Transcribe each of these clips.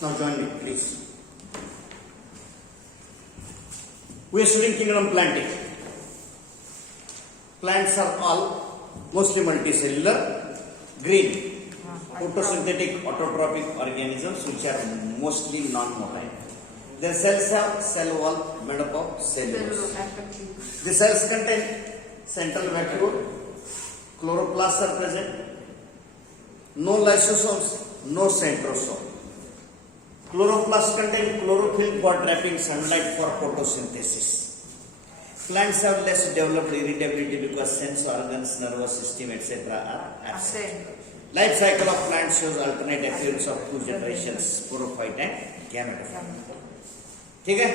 Now join me, please. We are studying kingdom planting. Plants are all mostly multicellular, green, photosynthetic autotrophic organisms which are mostly non-motile. Their cells have cell wall made up of cellulose. The cells contain central vacuole, chloroplasts are present, no lysosomes, no centrosome. Chloroplasts contain chlorophyll for trapping sunlight for photosynthesis. Plants have less developed irritability because sense organs, nervous system, etc. are absent. Life cycle of plants shows alternate appearance of two generations, sporophyte and gametophyte. ठीक है?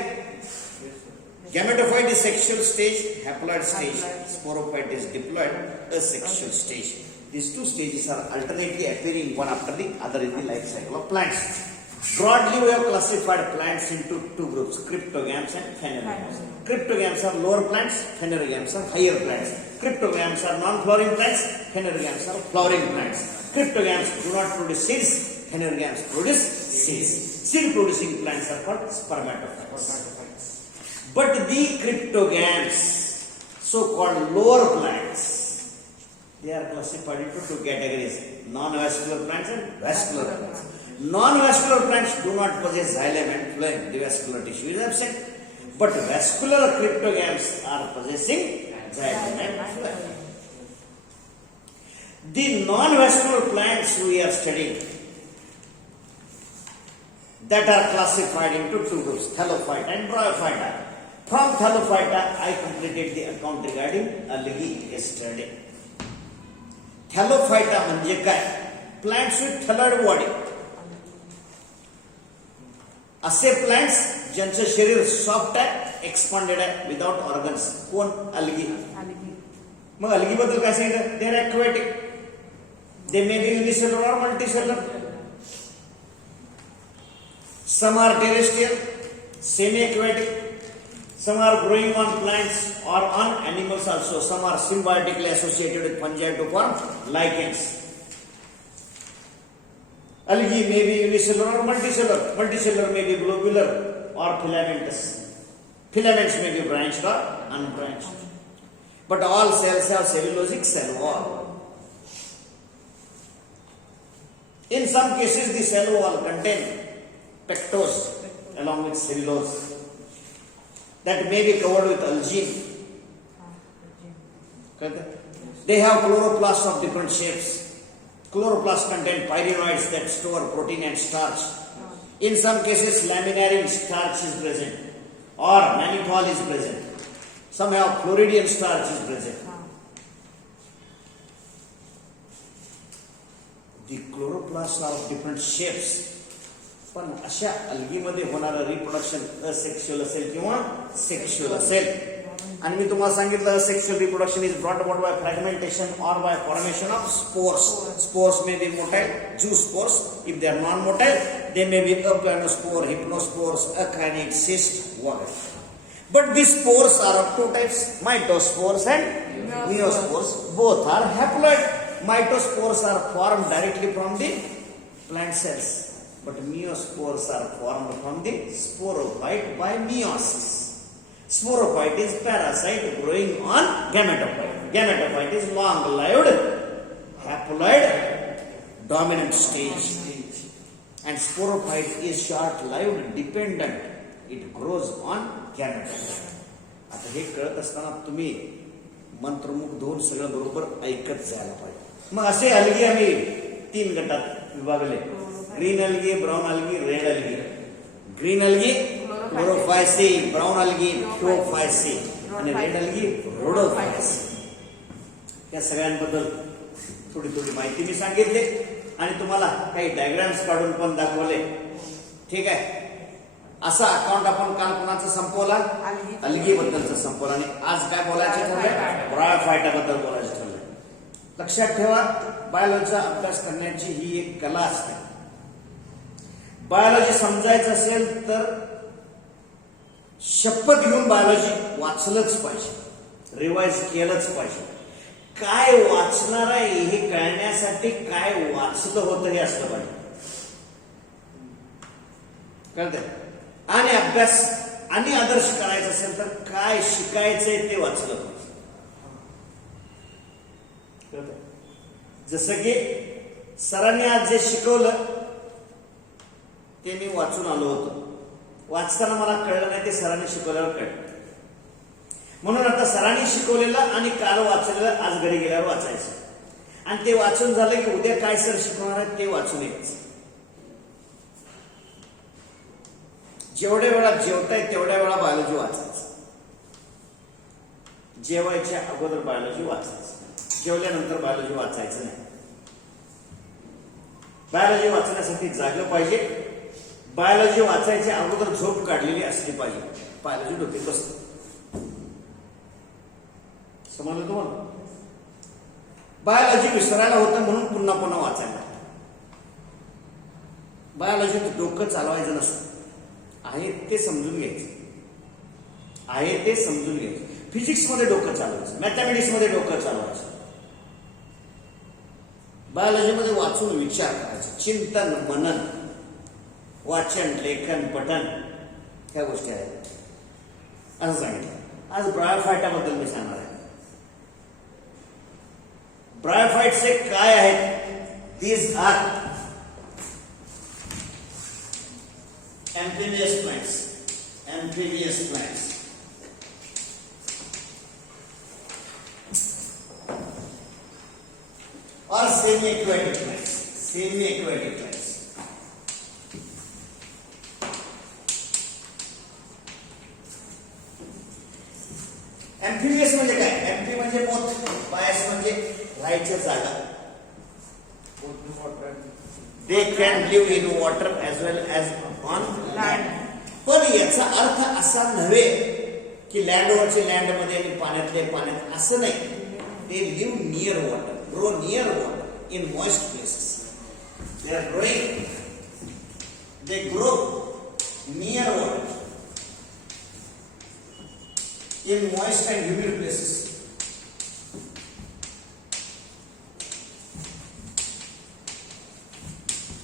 Gametophyte is sexual stage, haploid stage. Sporophyte is diploid, asexual stage. These two stages are alternately appearing one after the other in the life cycle of plants. Broadly, we have classified plants into two groups, cryptogams and phanerogams. Cryptogams are lower plants, phanerogams are higher plants. Cryptogams are non-flowering plants, phanerogams are flowering plants. Cryptogams do not produce seeds, phanerogams produce seeds. Seed-producing plants are called spermatophytes. But the cryptogams, so-called lower plants, they are classified into two categories, non-vascular plants and vascular plants. Non-vascular plants do not possess xylem and phloem, the vascular tissue is absent, but vascular cryptogams are possessing xylem and phloem. The non-vascular plants we are studying that are classified into two groups, Thallophyta and Bryophyta. From Thallophyta, I completed the account regarding algae yesterday. Thallophyta म्हणजे काय? Plants with thalloid body. असे plants ज्यांचं शरीर soft आहे, expanded आहे, without organs. कोण? Algae. मग algae बद्दल काय सांगितलं? They are aquatic. They may be unicellular or multicellular. Some are terrestrial, semi aquatic. Some are growing on plants or on animals also. Some are symbiotically associated with fungi to form lichens. Algae may be unicellular or multicellular. Multicellular may be globular or filamentous. Filaments may be branched or unbranched. But all cells have cellulosic cell wall. In some cases, the cell wall contains pectose along with cellulose that may be covered with algae. They have chloroplasts of different shapes. Chloroplasts contain pyrenoids that store protein and starch. In some cases, laminarin starch is present or mannitol is present. Some have chloridian starch is present. The chloroplasts are of different shapes. पण अशा अल्गीमध्ये होणारं reproduction asexual असेल किंवा sexual असेल. आणि मी तुम्हाला सांगितलं sexual reproduction is brought about by fragmentation or by formation of spores. Spores may be motile, zoospores. If they are non-motile, they may be aplanospore, hypnospores, acanid, cyst, whatever. But these spores are of two types, mitospores and meiospores. Both are haploid. Mitospores are formed directly from the plant cells, but meiospores are formed from the sporophyte by meiosis. Sporophyte is parasite growing on gametophyte. Gametophyte is long-lived, haploid, dominant stage. And sporophyte is short-lived, dependent. It grows on gametophyte. आता हे कळत असताना तुम्ही मंत्रमुग्ध होऊन सगळं बरोबर ऐकत जायला पाहिजे. मग असे अलगी आम्ही 3 गटात विभागले. Green algae, brown algae, red algae. Green algae, chlorophyceae, brown algae, tophyceae, आणि red algae, rhodophyceae. या सगळ्यांबद्दल थोडी थोडी माहिती मी सांगितली आणि तुम्हाला काही डायग्राम्स काढून पण दाखवले. ठीक आहे. असा अकाउंट आपण काल कोणाचं संपवला? अलगी बद्दलचं संपवलं. आणि आज काय बोलायचं ठरलंय? ब्रायोफायटा बद्दल बोलायचं ठरलंय. लक्षात ठेवा, बायोलॉजीचा अभ्यास करण्याची ही एक कला असते. बायोलॉजी समजायचं असेल तर शपथ घेऊन बायोलॉजी वाचलंच पाहिजे, रिवाइज केलंच पाहिजे. काय वाचणार आहे हे कळण्यासाठी काय वाचलं होतं हे असलं पाहिजे. कळतंय? आणि अभ्यास आणि आदर्श करायचा असेल तर काय शिकायचंय ते वाचलं पाहिजे. कळतंय? जसं की सरांनी आज जे शिकवलं ते मी वाचून आलो होतो. वाचताना मला कळलं नाही, ते सरांनी शिकवल्यावर कळलं. म्हणून आता सरांनी शिकवलेलं आणि काल वाचलेलं आज घरी गेल्यावर वाचायचं. आणि ते वाचून झालं की उद्या काय सर शिकवणार आहे ते वाचून यायचं. जेवढ्या वेळा जेवताय तेवढ्या वेळा बायोलॉजी वाचायचं. जेवायच्या अगोदर बायोलॉजी वाचायचं, जेवल्यानंतर बायोलॉजी वाचायचं नाही. बायोलॉजी वाचण्यासाठी जागलं पाहिजे. बायोलॉजी वाचायच्या अगोदर झोप काढलेली असली पाहिजे. बायोलॉजी डोक्यात बसते. समजलं तुम्हाला? बायोलॉजी विसरायला होतं म्हणून पुन्हा पुन्हा वाचायला. बायोलॉजीत डोकं चालवायचं नसतं. आहे ते समजून घ्यायचं. आहे ते समजून घ्यायचं. फिजिक्स मध्ये डोकं चालवायचं, मॅथमॅटिक्स मध्ये डोकं चालवायचं. बायोलॉजीमध्ये वाचून विचार करायचा, चिंतन मनन, वाचन लेखन पठन ह्या गोष्टी आहेत असं सांगितलं. आज ब्रायोफायटाबद्दल मी सांगणार आहे. ब्रायोफाइट्स काय आहेत? These are amphibious plants. Amphibious plants. Or semi-aquatic plants. Semi-aquatic plants. Amphibious म्हणजे काय? Amphi म्हणजे पोत, bias म्हणजे राहायची जागा. They can live in water as well as on land. पण याचा अर्थ असा नव्हे की लँडवरचे लँड मध्ये आणि पाण्यातले पाण्यात, असं नाही. They live near water, grow near water, in moist places. They are growing. They grow near water, in moist and humid places.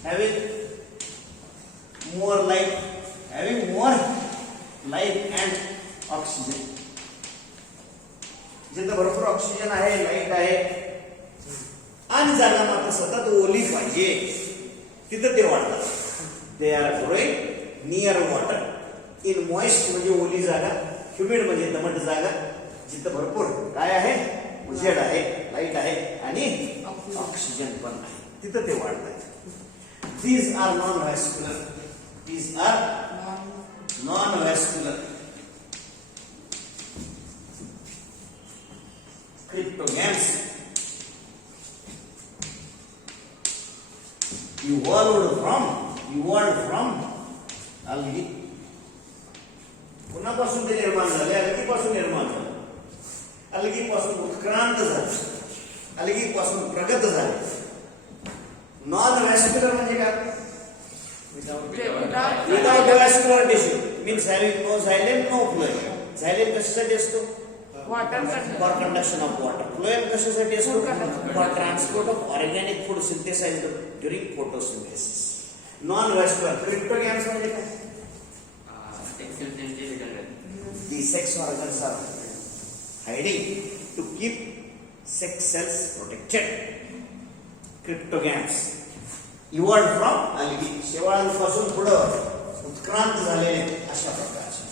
Having more light and oxygen. जिथं भरपूर ऑक्सिजन आहे, लाईट आहे आणि जागा मात्र सतत ओली पाहिजे तिथं ते वाढतात. They are growing near water, in moist म्हणजे ओली जागा, ह्युमिड म्हणजे दमट जागा, जिथं भरपूर काय आहे, उजेड आहे, लाईट आहे आणि ऑक्सिजन पण आहे, तिथं ते वाढतात. These are non-vascular. These are non-vascular. Cryptogams evolved from algae. कुणापासून ते निर्माण झाले? अलगीपासून निर्माण झाले. अलगीपासून उत्क्रांत झाले, अलगीपासून प्रगत झाले. नॉन वॅस्क्युलर म्हणजे काय? Without vascular tissue means having no xylem no phloem. Xylem कशासाठी असतो? For conduction of water. Phloem कशासाठी असतो? For transport of organic food synthesised during photosynthesis. Non vascular. Cryptogams म्हणजे काय? The sex organs are hiding to keep sex cells protected. Cryptogams evolved from algae. शेवाळांपासून पुढं उत्क्रांत झालेले अशा प्रकारचे.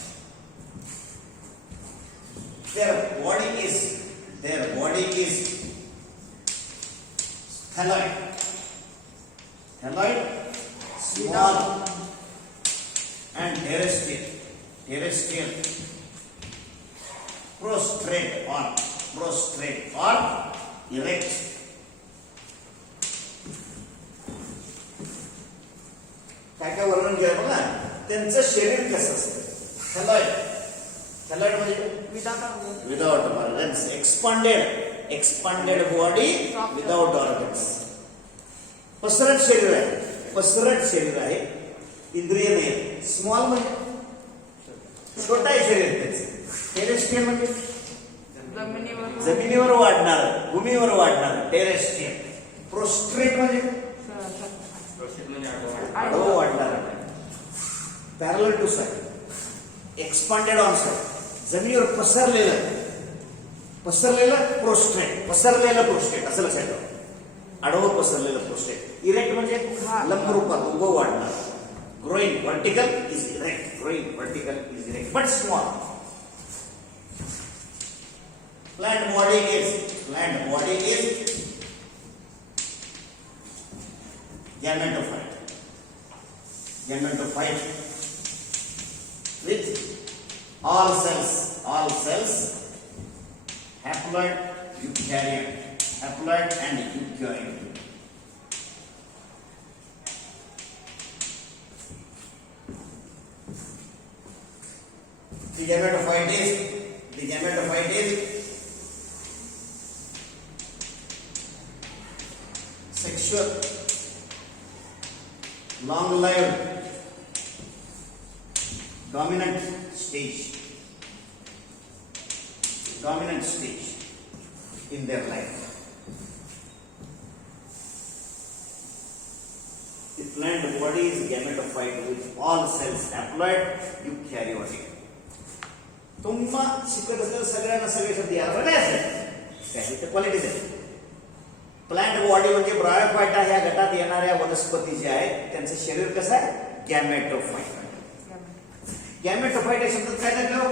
Their body is thalloid, small and terrestrial, prostrate or erect. काय काय वर्णन केलं बघा. त्यांचं शरीर कसं असतं? थॅलॉइड म्हणजे without organs. Expanded body without organs. पसरट शरीर आहे, इंद्रिय नाही. स्मॉल म्हणजे छोटा आहे शरीर त्याचं. टेरेस्ट्रियल म्हणजे जमिनीवर वाढणार, भूमीवर वाढणार. टेरेस्ट्रियल. प्रोस्ट्रेट म्हणजे आडवं वाढणार. Parallel to side, expanded on side, जमिनीवर पसरलेलं प्रोस्टेट असं लक्षात ठेवा. आडवं पसरलेलं प्रोस्टेट. इरेक्ट म्हणजे लंब रूपात उभं वाढणार. Growing vertical is erect, but small. Plant body is gametophyte with all cells haploid and eukaryote. The gametophyte is sexual, long-lived, dominant stage in their life. The plant body is gametophyte with all cells haploid, eukaryotic. तुम्हा शिकत असलेल्या सगळ्यांना सगळे शब्द याद राहण्याचे काही ते क्वालिटीज आहेत. प्लांट बॉडी म्हणजे ब्रायोफायटा ह्या गटात येणाऱ्या वनस्पती जे आहेत त्यांचं शरीर कसं आहे? गॅमेटोफाइट. गॅमेटोफाइट या शब्दात काय टाकलं?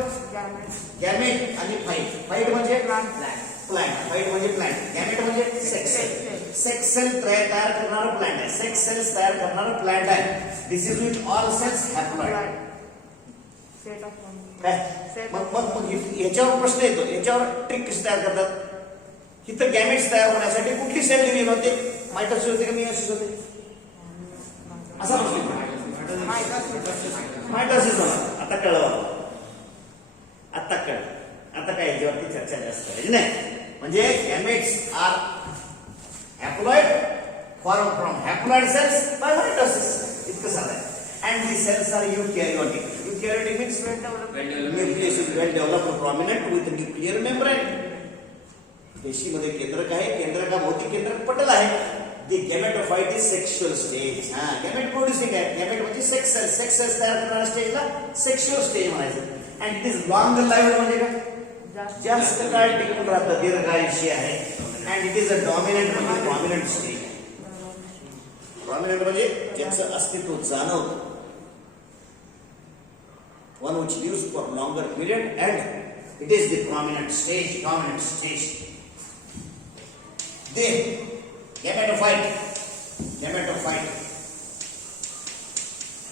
गॅमेट आणि फाइट म्हणजे प्लांट. फाइट म्हणजे प्लांट. गॅमेट म्हणजे सेक्स सेल तयार करणारा प्लांट आहे. सेक्स सेल्स तयार करणारा प्लांट आहे. This is with all cells haploid. काय मग याच्यावर प्रश्न येतो, याच्यावर ट्रिक कशी तयार करतात? इथं गॅमेट्स तयार होण्यासाठी कुठली सेल निर्माण होते? मायटोसिस होते का मियोसिस होते? असा प्रश्न. मायटोसिस होणार. आता कळलं. आता काय याच्यावरती चर्चा जास्त करायची नाही. म्हणजे gametes are haploid form from haploid cells by mitosis. इतकं साधं आहे. And these cells are eukaryotic. Eukaryotic means nucleus is well developed, prominent with nuclear membrane. पेशीमध्ये केंद्रक आहे. केंद्रकाभोवती केंद्रक पटल आहे. The gametophyte is sexual stage. Gamete producing आहे. गॅमेट म्हणजे सेक्स सेल्स तयार करणाऱ्या स्टेजला सेक्शुअल स्टेज म्हणायचं. And it is long lived म्हणजे काय? जास्त काळ टिकून राहतं, दीर्घायुषी आहे. And it is a dominant म्हणजे prominent stage. Prominent म्हणजे ज्याचं अस्तित्व जाणवतं. One which lives for longer period and it is the dominant stage. The gametophyte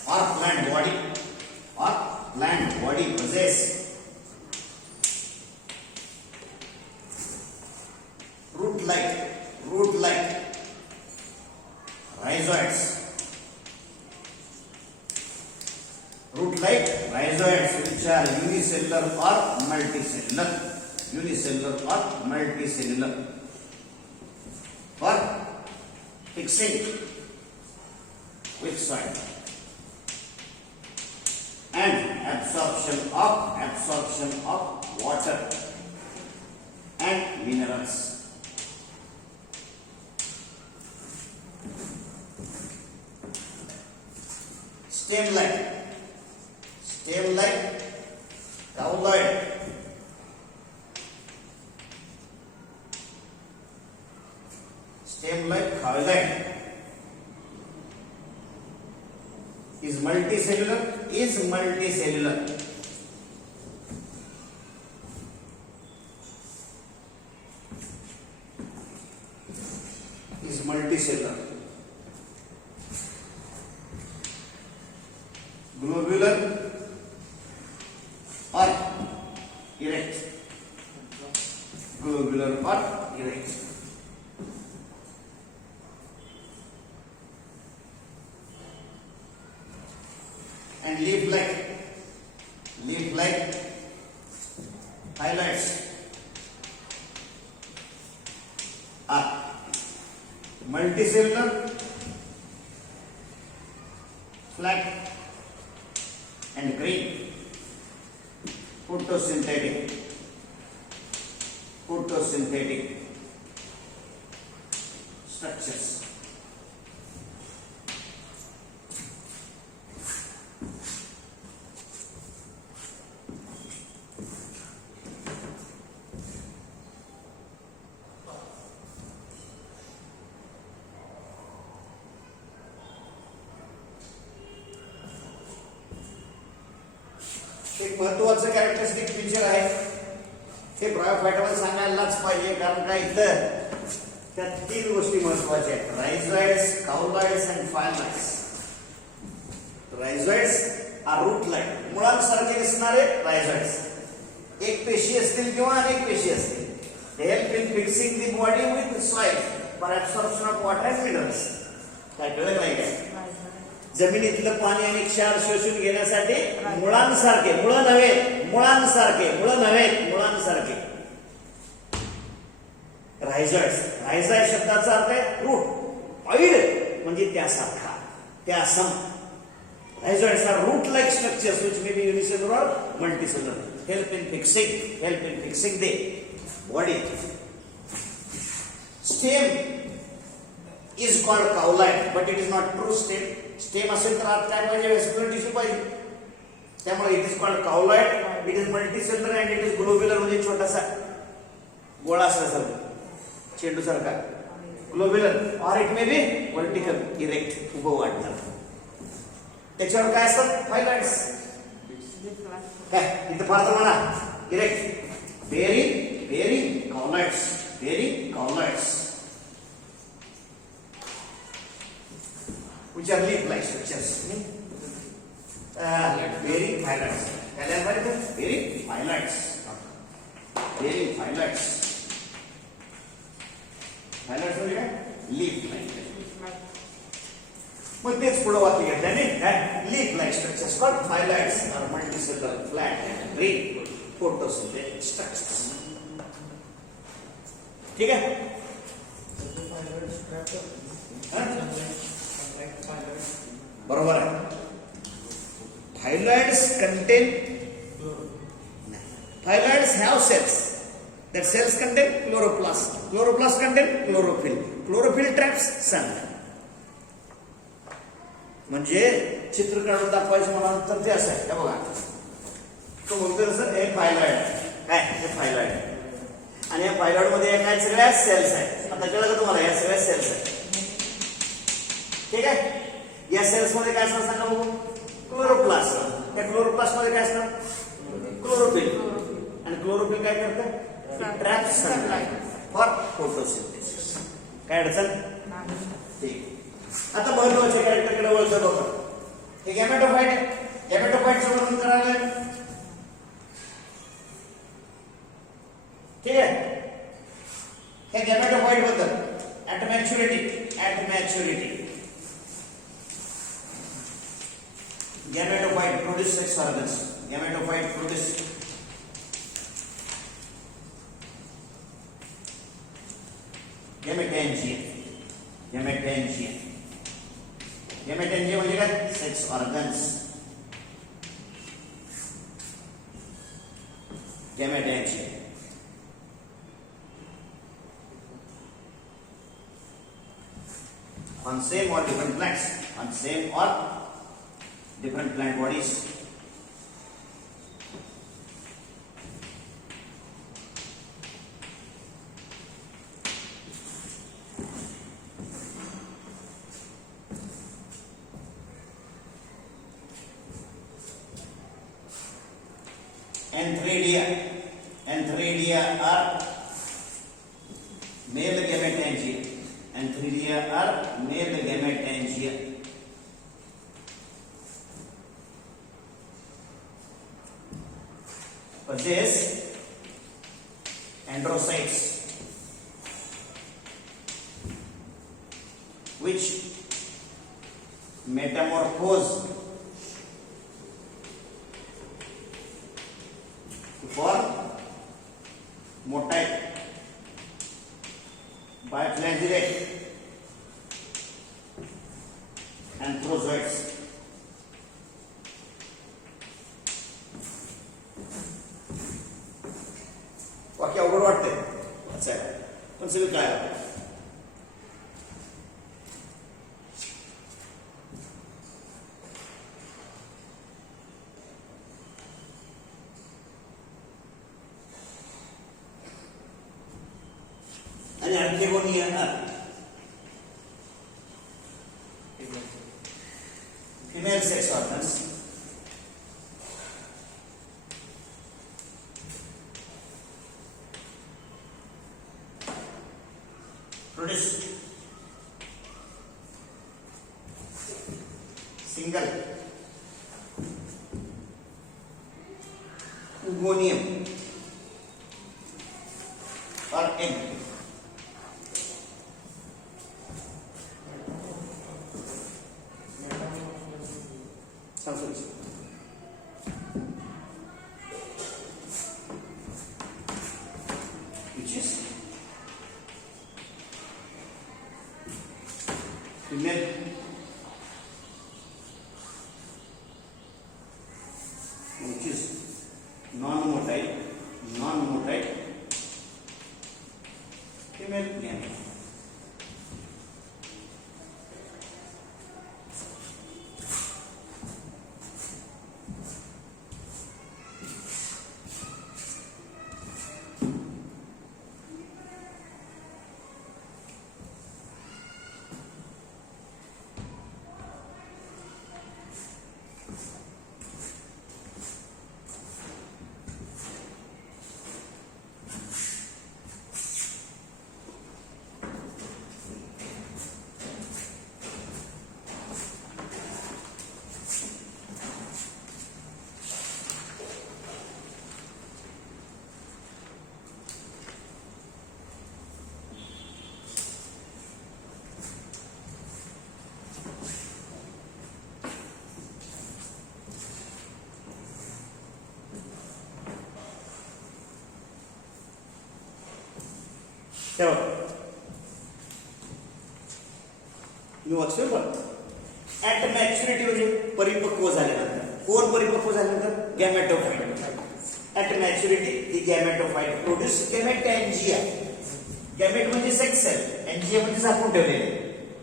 or plant body possess root-like rhizoids. Which are unicellular or multicellular for fixing with soil and absorption of water and minerals. Stem-like cauloid. Stem-like cauloid is multicellular. Globular or erect. And leaf-like highlights are multicellular, flat and green, photosynthetic structures. महत्वाचं characteristic feature आहे. हे ब्रायोफायटामध्ये सांगायलाच पाहिजे, कारण काय इथं त्या 3 गोष्टी महत्वाच्या आहेत. रायझॉइड्स, काउलॉइड्स अँड फायलॉइड्स. रायझॉइड्स आर रूट लाईन, मुळांसारखे दिसणारे रायझॉइड्स. एक पेशी असतील किंवा अनेक पेशी असतील. They help in fixing the body with soil for absorption of water and minerals. काय कळलं नाही काय? जमिनीतलं पाणी आणि क्षार शोषून घेण्यासाठी मुळांसारखे, मुळं नव्हे, मुळांसारखे, मुळं नव्हे, मुळांसारखे रायझॉइड्स. रायझॉइड शब्दाचा अर्थ आहे रूट. ऑइड म्हणजे त्यासारखा, त्यासम. Rhizoids are root like structures which may be unicellular or multicellular. Help in fixing the body. Stem is called cowline, but it is not true stem. Stem असेल तर आत काय पाहिजे? व्हेस्क्युलर टिश्यू पाहिजे. त्यामुळे it is called cowline. It is multicellular and it is globular, म्हणजे छोटासा गोळा असल्यासारखा, चेंडू सारखा. Globular or it may be vertical, erect, उभं वाढणार. त्याच्यावर काय असतात? फायलॉइड्स. काय इथं फार तर म्हणा erect. bearing cowlioids, which are leaf-like structures. Bearing phylloids. Bearing phylloids. Phylloids म्हणजे काय? leaf-like. मग तेच पुढे वाक्य घेतल्याने काय? leaf-like structures called phylloids are multicellular, flat and green photosynthetic structures. ठीक है? बरोबर आहे. Phylloids contain, phylloids have cells. That cells contain chloroplast. Chloroplast contain chlorophyll. Chlorophyll traps sunlight. म्हणजे चित्र काढून दाखवायचं म्हणाल तर ते असं आहे. हे बघा, तो बोलतो सर हे फायलॉइड काय? हे फायलॉइड. आणि या फायलॉइड मध्ये काय? सगळ्या सेल्स आहेत. आता कळलं का तुम्हाला? या सगळ्या सेल्स आहेत. ठीक आहे. या सेल्स मध्ये काय असणार सांगा बघू? क्लोरोप्लास्ट. त्या क्लोरोप्लास्ट मध्ये काय असणार? क्लोरोफिल. आणि क्लोरोफिल काय करतं? Traps sunlight for photosynthesis. काय अडचण? ठीक. आता महत्वाचे कॅरेक्टरकडे वळतो बघा. हे गॅमेटोफाइट आहे. गॅमेटोफाइटचं वर्णन करायला ठीक आहे. हे गॅमेटोफाइट बद्दल at maturity gametophyte produce sex organs. Gametophyte produce gametangium म्हणजे काय? Sex organs. Gametangium. On same or different plants, on same or different plant bodies. Antheridia are male gametangia. Antheridia are male gametangia. Possess androcytes which metamorphose to form motile biflagellate anthrozoids. वाक्य अवघड वाटतंय, अच्छा आहे, पण सगळं काय आणि आणखी कोणी येणार? Female sex organs single oogonia or egg. Sorry. Which is female, which is non-motile female gamete. तेव्हा यू एक्सेप्ट ऍट मॅच्युरिटी म्हणजे परिपक्व झाल्यानंतर. कोण परिपक्व झाल्यानंतर? Gametophyte. At maturity the gametophyte produce gametangia. Gamete म्हणजे सेक्स सेल, एन्जिया म्हणजे झाकून ठेवलेले.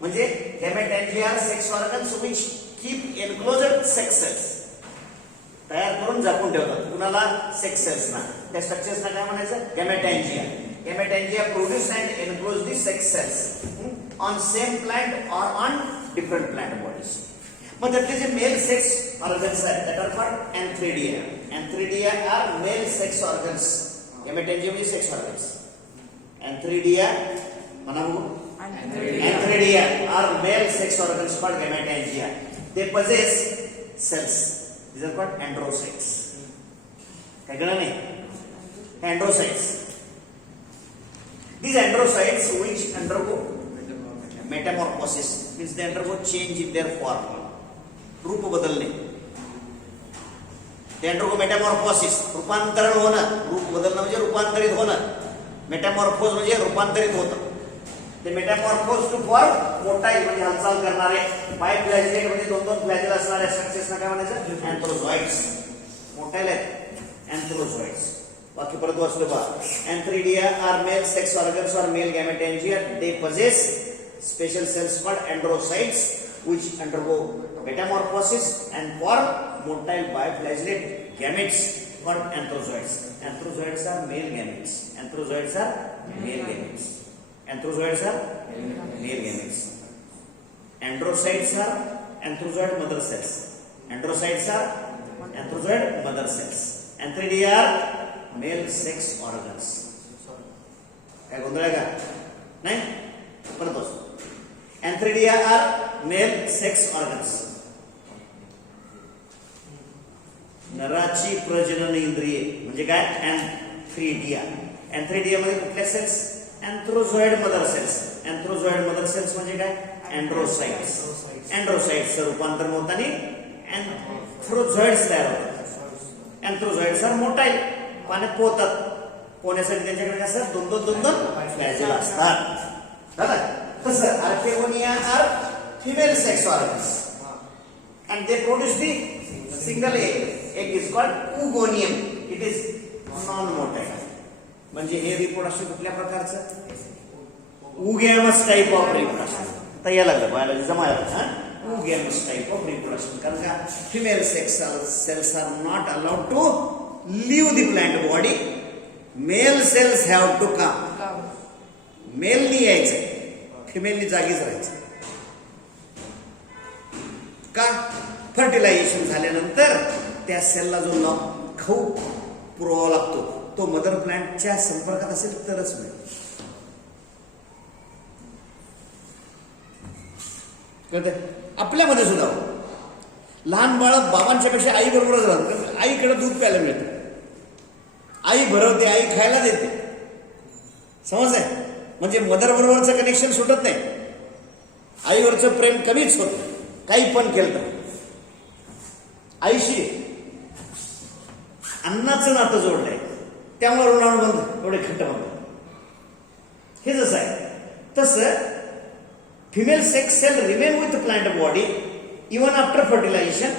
म्हणजे gametangia are sex organs which keep enclosed sex cells. तयार करून झाकून ठेवतात. कुणाला? सेक्स सेल्स ना. त्या स्ट्रक्चर्सना काय म्हणायचं? गॅमेटॅन्जिया. Gamatangia produce and enclose the sex cells on same plant or on different plant bodies. But that is a male sex organs that are called antheridia. Antheridia are male sex organs. Gamatangia means sex organs. Antheridia, antheridia are male sex organs called gamatangia. They possess cells. These are called androcytes. काय कळलं नाही? Androcytes. These androcytes which undergo metamorphosis means they undergo change in their form. रूप बदलणे. They undergo metamorphosis. रूपांतरण होणं. रूप बदलणं म्हणजे रूपांतरित होणं. मेटामॉर्फोज म्हणजे रूपांतरित होतं. ते मेटामॉर्फोज टू फॉर्म मोटाईल म्हणजे हालचाल करणारे. बायफ्लॅजिलेट म्हणजे दोन फ्लॅजेल असणाऱ्या स्ट्रक्चर्सना काय म्हणायचं? अँथ्रोझॉइड्स. मोटाईल आहेत अँथ्रोझॉइड्स. बाकी परत वाचलो बा. Antheridia are male sex organs or male gamatangia. They possess special cells called androcytes which undergo metamorphosis and form motile biflagellate gametes called anthrozoids. Anthrozoids are male gametes. Anthrozoids are male gametes. Anthrozoids are male gametes. Androcytes are anthrozoid mother cells. Androcytes are anthrozoid mother cells. Antheridia are male sex organs. काय गोंधळ आहे का? नाही. परत बसतो. Antheridia are male sex organs. नराची प्रजनन इंद्रिये म्हणजे काय? Antheridia. Antheridia मध्ये कुठल्या सेल्स? Antherozoid mother cells. Antherozoid mother cells म्हणजे काय? अँड्रोसाइट्स. अँड्रोसाइट्स रूपांतर होताना अँथ्रोझॉइड्स तयार होतात. Antherozoids are motile. पाण्यात पोहतात. पोहण्यासाठी त्यांच्याकडे काय असतात? दोन फ्लॅजेल असतात. तसं archegonia are female sex organs and they produce the single egg. Egg is called oogonium. It is non-motile. म्हणजे हे रिप्रोडक्शन कुठल्या प्रकारचं? oogamous type of reproduction. आता यायला लागलं बायोलॉजी जमायला. oogamous type of reproduction. कारण का female sex cells are not allowed to leave the plant body. Male cells have to come. Male नी यायचं, फिमेलनी जागीच राहायचं. का? फर्टिलायझेशन झाल्यानंतर त्या सेलला जो खाऊ पुरवावा लागतो तो मदर प्लांटच्या संपर्कात असेल तरच मिळेल. कळतंय? आपल्यामध्ये सुद्धा लहान बाळ बाबांच्या पेक्षा आई बरोबरच राहतं, आईकडे दूध प्यायला मिळतं, आई भरवते, आई खायला देते. समज आहे? म्हणजे मदर बरोबरचं कनेक्शन सुटत नाही, आईवरचं प्रेम कमीच होत, काही पण केलं तर. आईशी अन्नाचं नातं जोडलंय, त्यामुळे ऋणानुबंध एवढे घट्ट बनतात. हे जसं आहे तसं female sex cell remain with the plant body even after fertilization.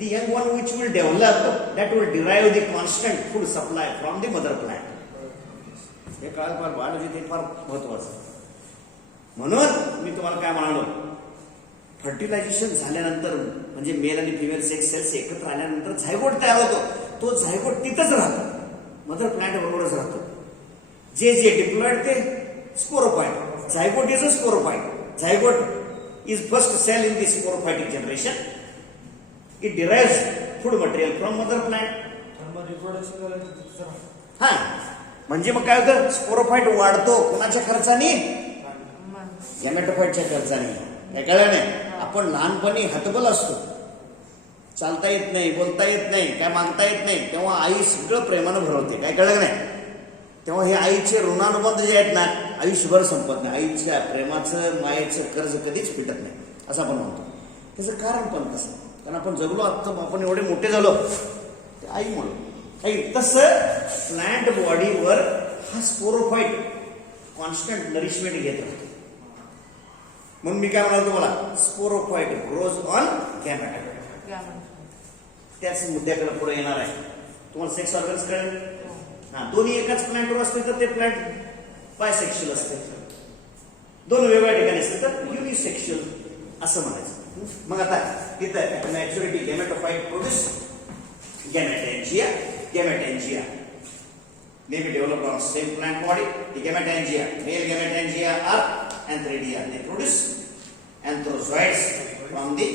The young one which will develop, that will derive the constant food supply from the mother plant. हे काळ फार बायोलॉजी ते फार महत्वाचं. म्हणून मी तुम्हाला काय म्हणालो, फर्टिलायझेशन झाल्यानंतर म्हणजे मेल आणि फिमेल सेक्स सेल्स एकत्र आल्यानंतर झायगोट तयार होतो. तो झायगोट तिथंच राहतो, मदर प्लांट बरोबरच राहतो. जे डिप्लॉइड ते sporophyte. Zygote is a sporophyte. Zygote is first cell in the sporophytic generation. It derives food material from mother plant. हा, म्हणजे मग काय होतं, स्पोरोफाइट वाढतो कोणाच्या खर्चाने? गॅमेटोफाइटच्या खर्चाने. काय कळलं नाही? आपण लहानपणी हतबल असतो, चालता येत नाही, बोलता येत नाही, काय मागता येत नाही, तेव्हा आई सगळं प्रेमानं भरवते. काय कळलं नाही? तेव्हा हे आईचे ऋणानुबंध जे आहेत ना, आयुष्यभर संपत नाही. आईच्या प्रेमाचं मायेचं कर्ज कधीच फिटत नाही असं आपण म्हणतो. त्याचं कारण पण तसं, कारण आपण जगलो आता, आपण एवढे मोठे झालो ते आईमुळे. तसं प्लांट बॉडीवर हा स्पोरोफाइट कॉन्स्टंट नरिशमेंट घेत राहतो. म्हणून मी काय म्हणालो तुम्हाला, स्पोरोफाइट ग्रोज ऑन गॅमेटोफाइट. त्याच मुद्द्याकडे पुढे येणार आहे. तुम्हाला सेक्स ऑर्गन्स कळेल. हा, दोन्ही एकाच प्लांटवर असते तर ते प्लांट बायसेक्शुअल असते, दोन वेगवेगळ्या ठिकाणी असते तर युनिसेक्शुअल असं म्हणायचं. मग आता इथं maturity gametophyte produce gametangia. Gametangia may be developed on same plant body. The gamatangia, male gamatangia are antheridia. They produce anthrozoids from the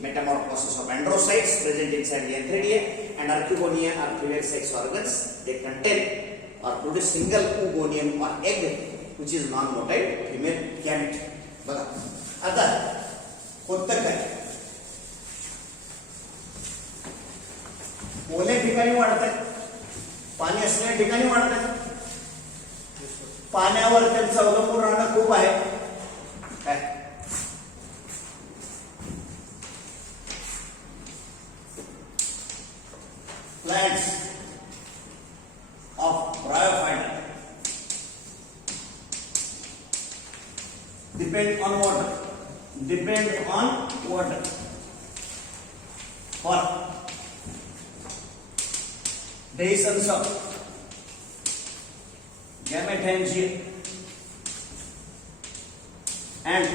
metamorphosis of androcytes present inside the antheridia, and archegonia are female sex organs. They contain or produce single oogonium or egg which is non-motile female gamete. बघा आता होतं काय, ओल्या ठिकाणी वाढतात, पाणी असलेल्या ठिकाणी वाढतात. पाण्यावर त्यांचं अवलंबून राहणं खूप आहे. काय plants of bryophyta depend on water for dehiscence of gamatangia and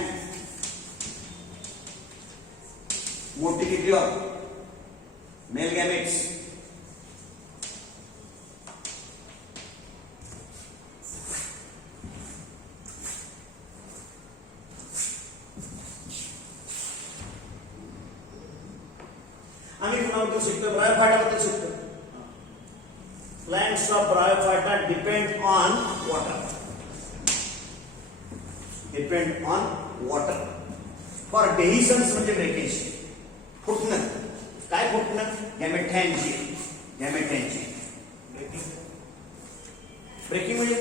motility of male gametes. आम्ही कुणाबद्दल शिकतो? ब्रायोफायटाबद्दल शिकतो. Plants of bryophyta depend on water. For dehiscence म्हणजे ब्रेकेज, फुटणं. काय फुटणं? गॅमेटॅन्जिया. ब्रेकिंग म्हणजे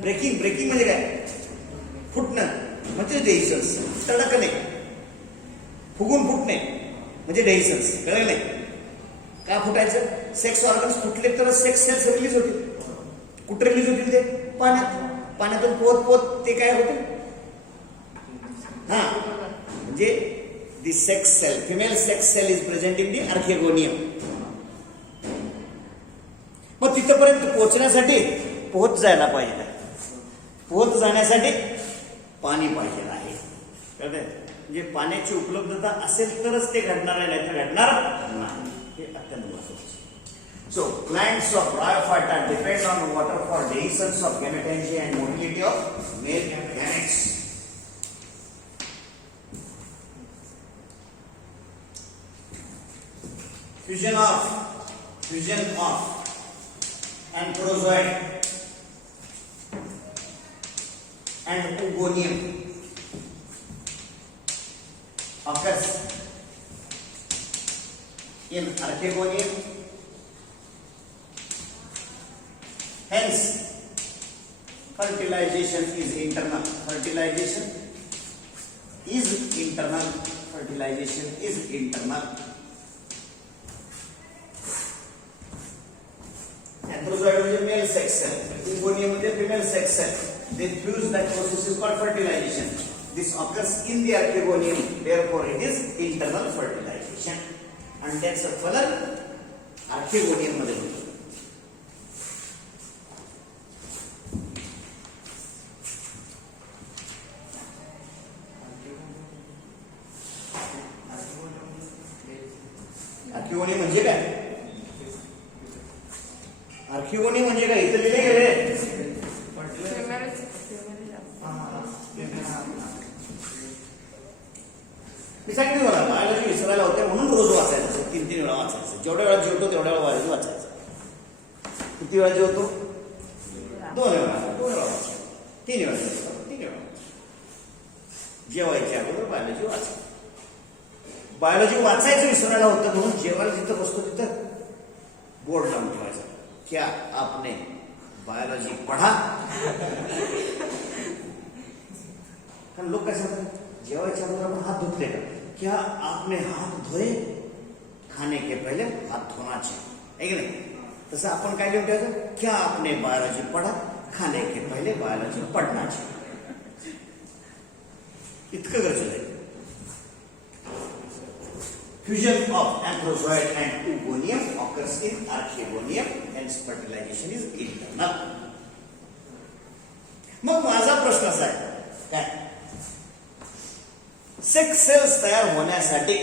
ब्रेकिंग म्हणजे काय? फुटणं म्हणजे डेहिसन्स. तडकणे, फुगून फुटणे म्हणजे डेहिसन्स. कळलं नाही? का फुटायचं? सेक्स ऑर्गन्स फुटले तर सेक्स सेल्स रिलीज होतील. कुठे रिलीज होतील? ते पाण्यातून पोत ते काय होते? हा, म्हणजे the sex cell, female sex cell is present in the archegonium. मग तिथपर्यंत पोहोचण्यासाठी पोहोच जायला पाहिजे. पोहोच जाण्यासाठी पाणी पाहिजे आहे. कळतंय? म्हणजे पाण्याची उपलब्धता असेल तरच ते घडणार आहे, नाही तर घडणार नाही. हे अत्यंत महत्त्वाचे. So plants of Bryophyta depend on water for dehiscence of gametangia and motility of male gametes. Fusion of anthrozoid and oogonium in archegonium. Hence, fertilization is internal. Fertilization is internal. Fertilization is internal. Anthrozoid is a male sex cell. Archegonium is a female sex cell. They fuse. That process is called fertilization. This occurs in the archegonium. Therefore, it is internal fertilization. And that's a फलन archegonium मध्ये होतो. आर्किओनियम म्हणजे काय? आर्किओनियम म्हणजे काय? इथे लिहिले गेले. मी सांगितलं मला बायोलॉजी विसरायला होते म्हणून रोज वाचायचं. 3-3 वेळा वाचायचं. जेवढ्या वेळा जेवतो तेवढ्या वेळा बायोलॉजी वाचायचं. किती वेळा जेवतो? 2 वेळा. 2 वेळा वाचायचं. 3 वेळा जेवतो. 3 वेळा. जेवायच्या अगोदर बायोलॉजी वाचायचं. बायोलॉजी वाचायचं विसरायला होतं म्हणून जेवायला जिथं बसतो तिथं बोर्ड लावून ठेवायचा. क्या आपने बायोलॉजी पढ़ा? कारण लोक काय सांगतात जेवायच्या अगोदर आपण हात धुतले का? क्या आपने हाथ धोए? खाने के पहले हाथ धोना चाहिए, है कि नहीं? तसं आपण काय लिहून ठेवायचं? क्या आपने बायोलॉजी पढ़ा? खाने के पहले बायोलॉजी पढ़ना चाहिए. इतकं गरजेचं आहे. Fusion of anthrozoid and oogonium occurs in archegonium, hence fertilization is internal. मग माझा प्रश्न असा आहे काय? सेक्स सेल्स तयार होण्यासाठी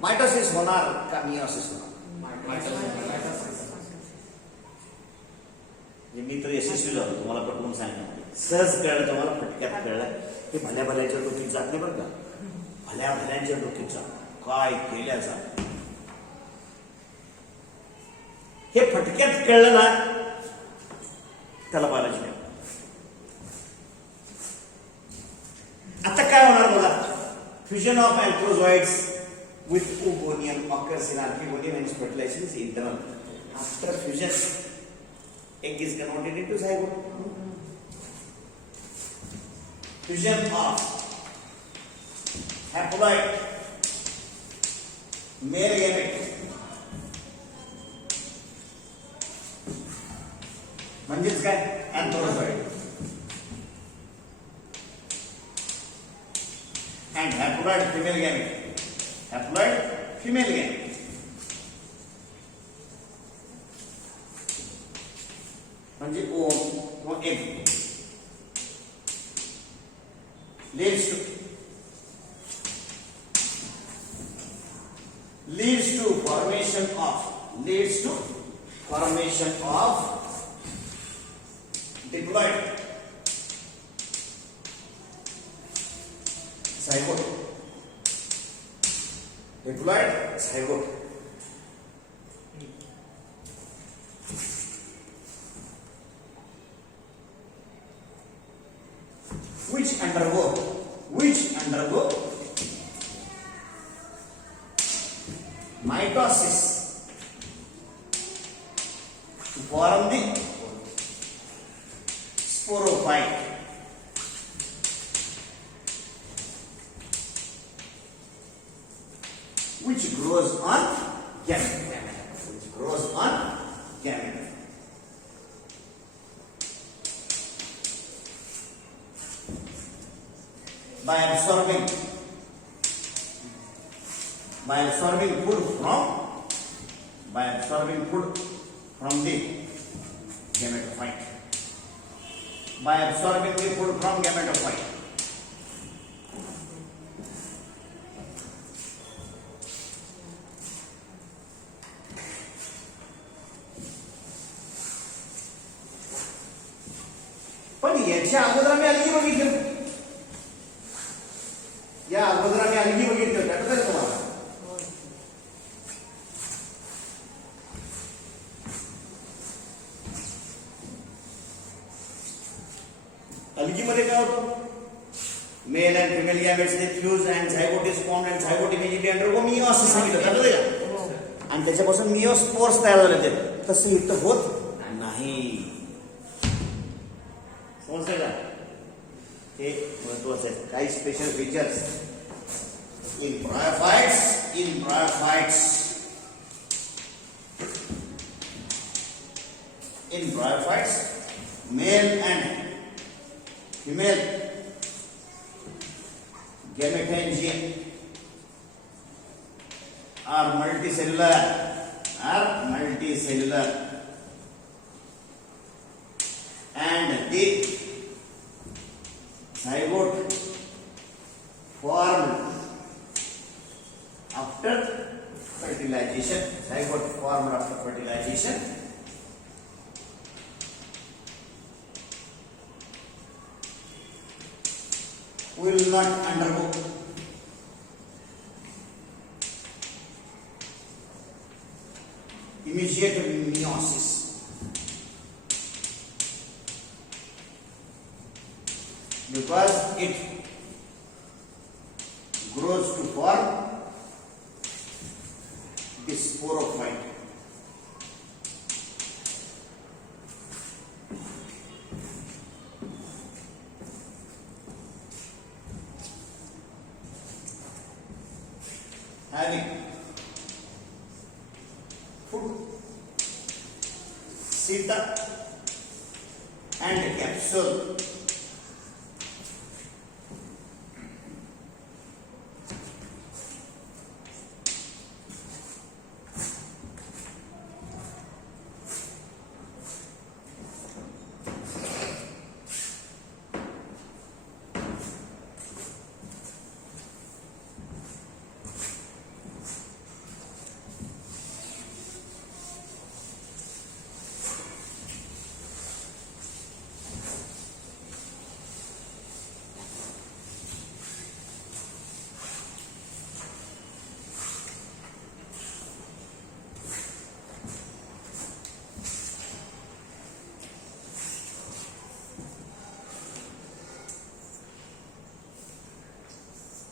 मायटोसिस होणार का मियोसिस होणार? मी तर यशस्वी झालो. तुम्हाला पटवून सांगितलं. सहज कळलं. तुम्हाला फटक्यात कळलं. हे भल्या भल्याच्या डोक्यात जात नाही बरं का. भल्या भल्यांच्या डोक्याचा काय केल्याचा हे फटक्यात कळलं ना त्याला बायोलॉजी नाही. आता काय होणार बघा. Fusion of antherozoids with oogonium occurs in archegonium and fertilization is internal. After fusion, egg is converted into zygote. Fusion of haploid male gamete म्हणजेच काय? अँथ्रोझॉइड. and haploid female gamete. Haploid female gamete. म्हणजे ओम किंवा egg leads to formation of diploid zygote. which undergo mitosis to form the sporophyte. Which grows on gamete. By absorbing food from the gametophyte. पण याच्या अगोदर आम्ही अलगी बघितलं. आठवतं तुम्हाला? अलगीमध्ये काय होतं? Male and female gametes they fuse and zygote is formed and zygote immediately undergo meiosis सांगितलं कळलं का? आणि त्याच्यापासून मियोस्पोर्स तयार झाले ते. तसं इथं होत नाही. समजलं का? हे महत्वाचं आहे. काही special features in bryophytes. In bryophytes, male and female gametangei are multicellular, and the zygote formed after fertilization. Will not undergo immediate meiosis. Because it grows to form the sporophyte. Having food, seta and capsule.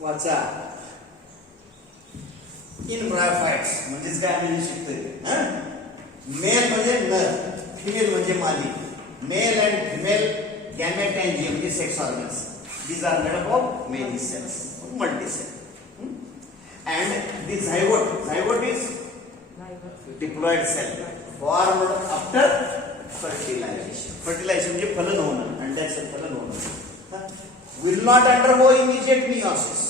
वाचा. In bryophytes म्हणजेच काय म्हणजे शिकतोय. Mail म्हणजे नर, female म्हणजे मादी. Mail and female gametangia म्हणजे sex organs. These are made up of many cells, multicell. And the zygote is diploid cell formed after fertilisation म्हणजे फलन होणं, अंड्याचं फलन होणं. Will not undergo immediate meiosis.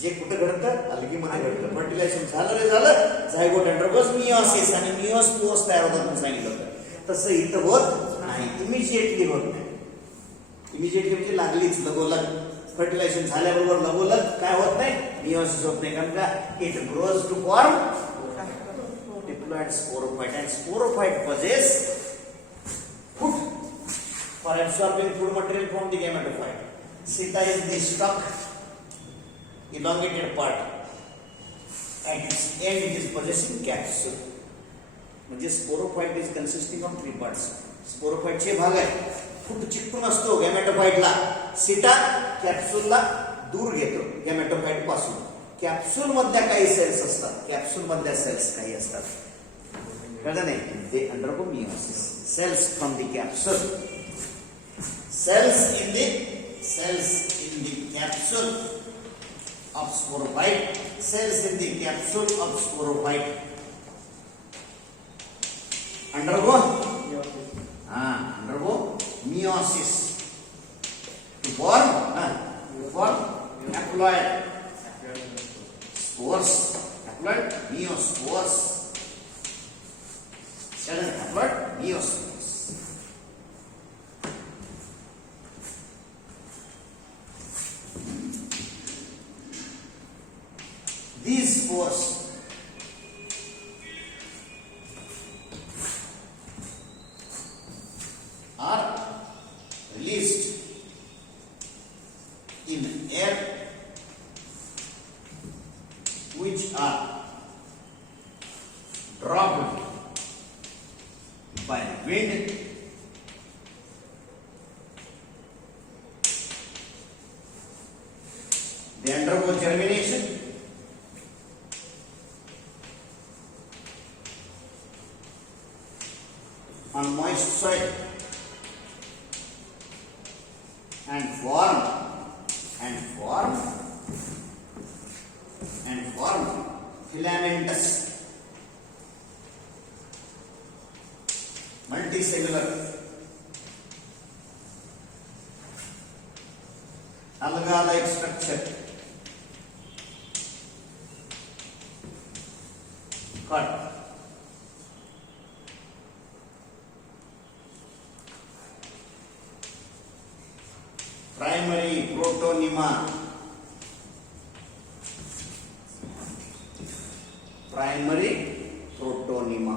जे कुठं घडतं, अलगीमध्ये घडतं. फर्टिलायझेशन झालं झायगोट अंडरगोज मियोसिस आणि मियोस्पोर्स तयार होतात म्हणून सांगितलं होतं. तसं इथं होत नाही, इमिजिएटली होत नाही. इमिजिएटली म्हणजे लागलीच, लगोलग. फर्टिलायझेशन झाल्याबरोबर लगोलग काय होत नाही, मियोसिस होत नाही. कारण का it grows to form diploid sporophyte and sporophyte possess food for absorbing food material from the gametophyte. Seta is the stalk, elongated part. At its end it is possessing capsule. म्हणजे sporophyte is consisting of 3 parts. स्पोरोफाइटचे भाग आहेत. फूट चिकटून असतो गॅमेटोफाइटला. सीटा कॅप्सूलला दूर घेतो गॅमेटोफाइट पासून. कॅप्सूल मधल्या काही सेल्स असतात, कॅप्सूल मधल्या सेल्स काही असतात. कळलं नाही? They undergo meiosis. Cells from the capsule, cells in the capsule of sporophyte, cells in the capsule of sporophyte undergo meiosis to form haploid spores, haploid meiospores. Haploid meiospores. These spores are released in air, which are dropped by wind and form filamentous multicellular alga-like structure called primary protonema. Primary protonema.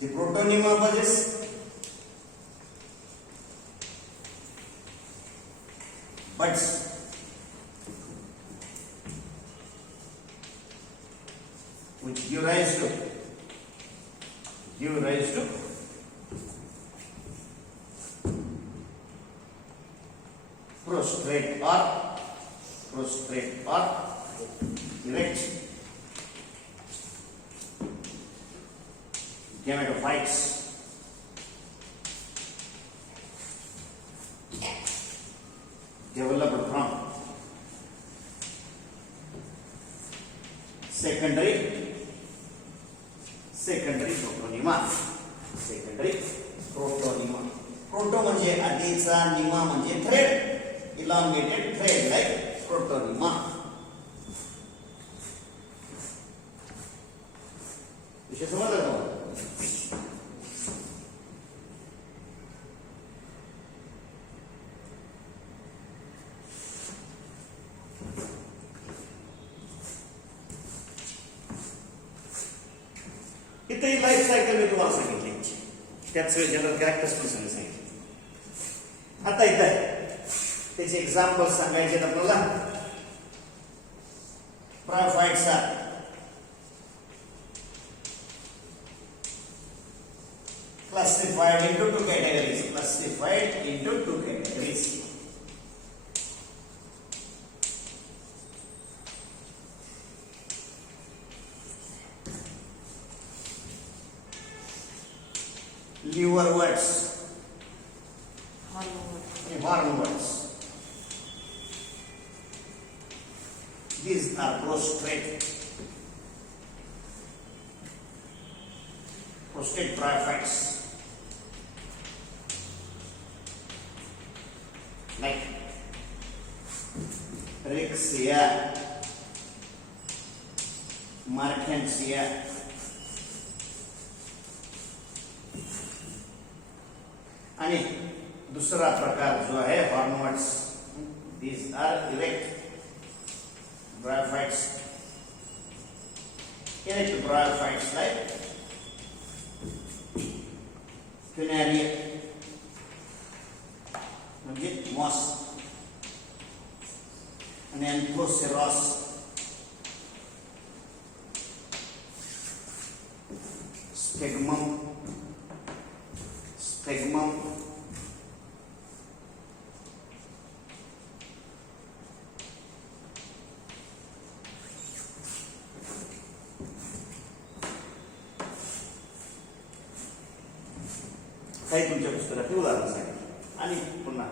The protonema possess buds which give rise to prostrate or erect gametophytes. Developed from secondary protonema. Proto म्हणजे आधीचा, निमा म्हणजे thread, elongated thread like protonema. विषय समजला का? इथे life cycle मी तुम्हाला सांगितली, त्याच जनरल कॅरेक्टर्स पण सांगितले. आता इथे त्याचे एक्झाम्पल सांगायचे आपल्याला. Bryophytes are classified into two categories. Liverworts, hornworts. These are prostrate bryophytes. Like Rixia, Markensia, आणि दूसरा प्रकार जो है hornworts. These are erect bryophytes. Like Funaria म्हणजे moss, आणि Anthoceros स्टेगमम. काही तुमच्या पुस्तकात उदाहरण सांगितलं. आणि पुन्हा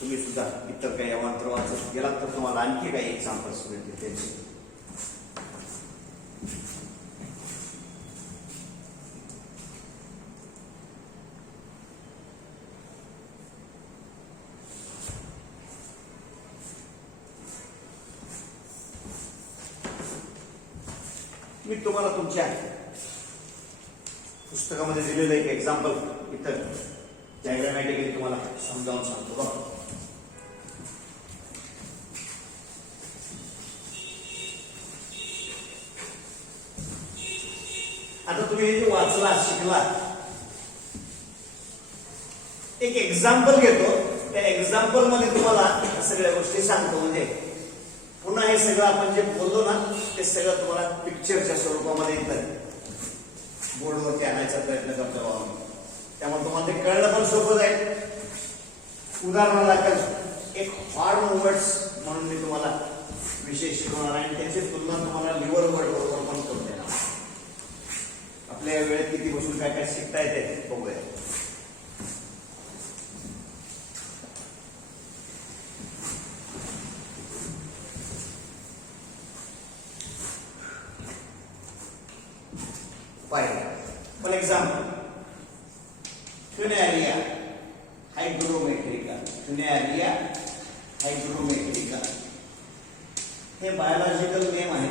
तुम्ही सुद्धा इतर काही अवांतर वाचत गेलात तर तुम्हाला आणखी काही एक्झाम्पल्स मिळतील त्याचे. मी तुम्हाला तुमच्या पुस्तकामध्ये दिलेलं एक एक्झाम्पल इतर डायग्रामॅटिकली तुम्हाला समजावून सांगतो बघा. आता तुम्ही हे जे वाचला शिकला, एक एक्झाम्पल घेतो, त्या एक्झाम्पल मध्ये तुम्हाला सगळ्या गोष्टी सांगतो. म्हणजे पुन्हा हे सगळं आपण जे बोललो ना ते सगळं तुम्हाला पिक्चरच्या स्वरूपामध्ये येतं. बोर्डवरती आणायचा प्रयत्न करतो बाबा. त्यामुळे तुम्हाला ते कळणं पण सोपं जाईल. उदाहरणादाखल एक हॉर्न वर्ड्स म्हणून मी तुम्हाला विषय शिकवणार आहे आणि त्याची तुलना तुम्हाला लिव्हर वर्ड बरोबर पण करून देणार. आपल्या वेळेत किती बसून काय काय शिकता येते बघूया. For example, Funaria hygrometrica. Funaria hygrometrica. हे बायोलॉजिकल नेम आहे.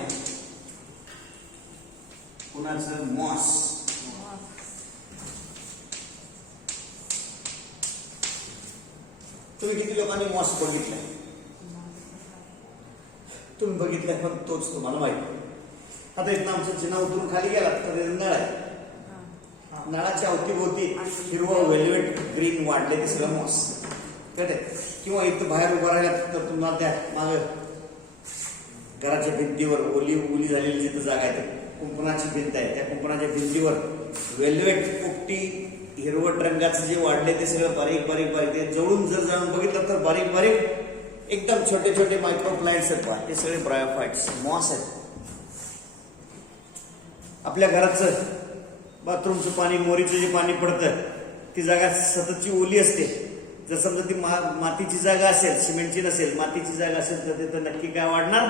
कुणाचं मॉस. तुम्ही किती लोकांनी मॉस बघितलाय? तुम्ही बघितलाय पण तोच तुम्हाला माहिती. आता इथं आमचं जिना उतरून खाली गेला तर नळ आहे. नळाच्या अवतीभोवती हिरवं वेल्वेट ग्रीन वाढले ते सगळं मॉस. कळते? किंवा इथं बाहेर उभं राहिला तर तुम्हाला त्या माग घराच्या भिंतीवर ओली झालेली जिथं जागा आहे कुंपणाची भिंत आहे. त्या कुंपणाच्या भिंतीवर वेल्वेट पोपटी हिरवट रंगाचं जे वाढले ते सगळं बारीक बारीक बारीक ते जवळून जर जाऊन बघितलं तर बारीक बारीक एकदम छोटे छोटे मायक्रो प्लांट्स आहेत. ते सगळे ब्रायोफाइट्स मॉस आहेत. आपल्या घराचं बाथरूमचं पाणी मोरीचं जे पाणी पडतं ती जागा सततची ओली असते. जर समजा ती मातीची जागा असेल, सिमेंटची नसेल, मातीची जागा असेल तर तिथं नक्की काय वाढणार?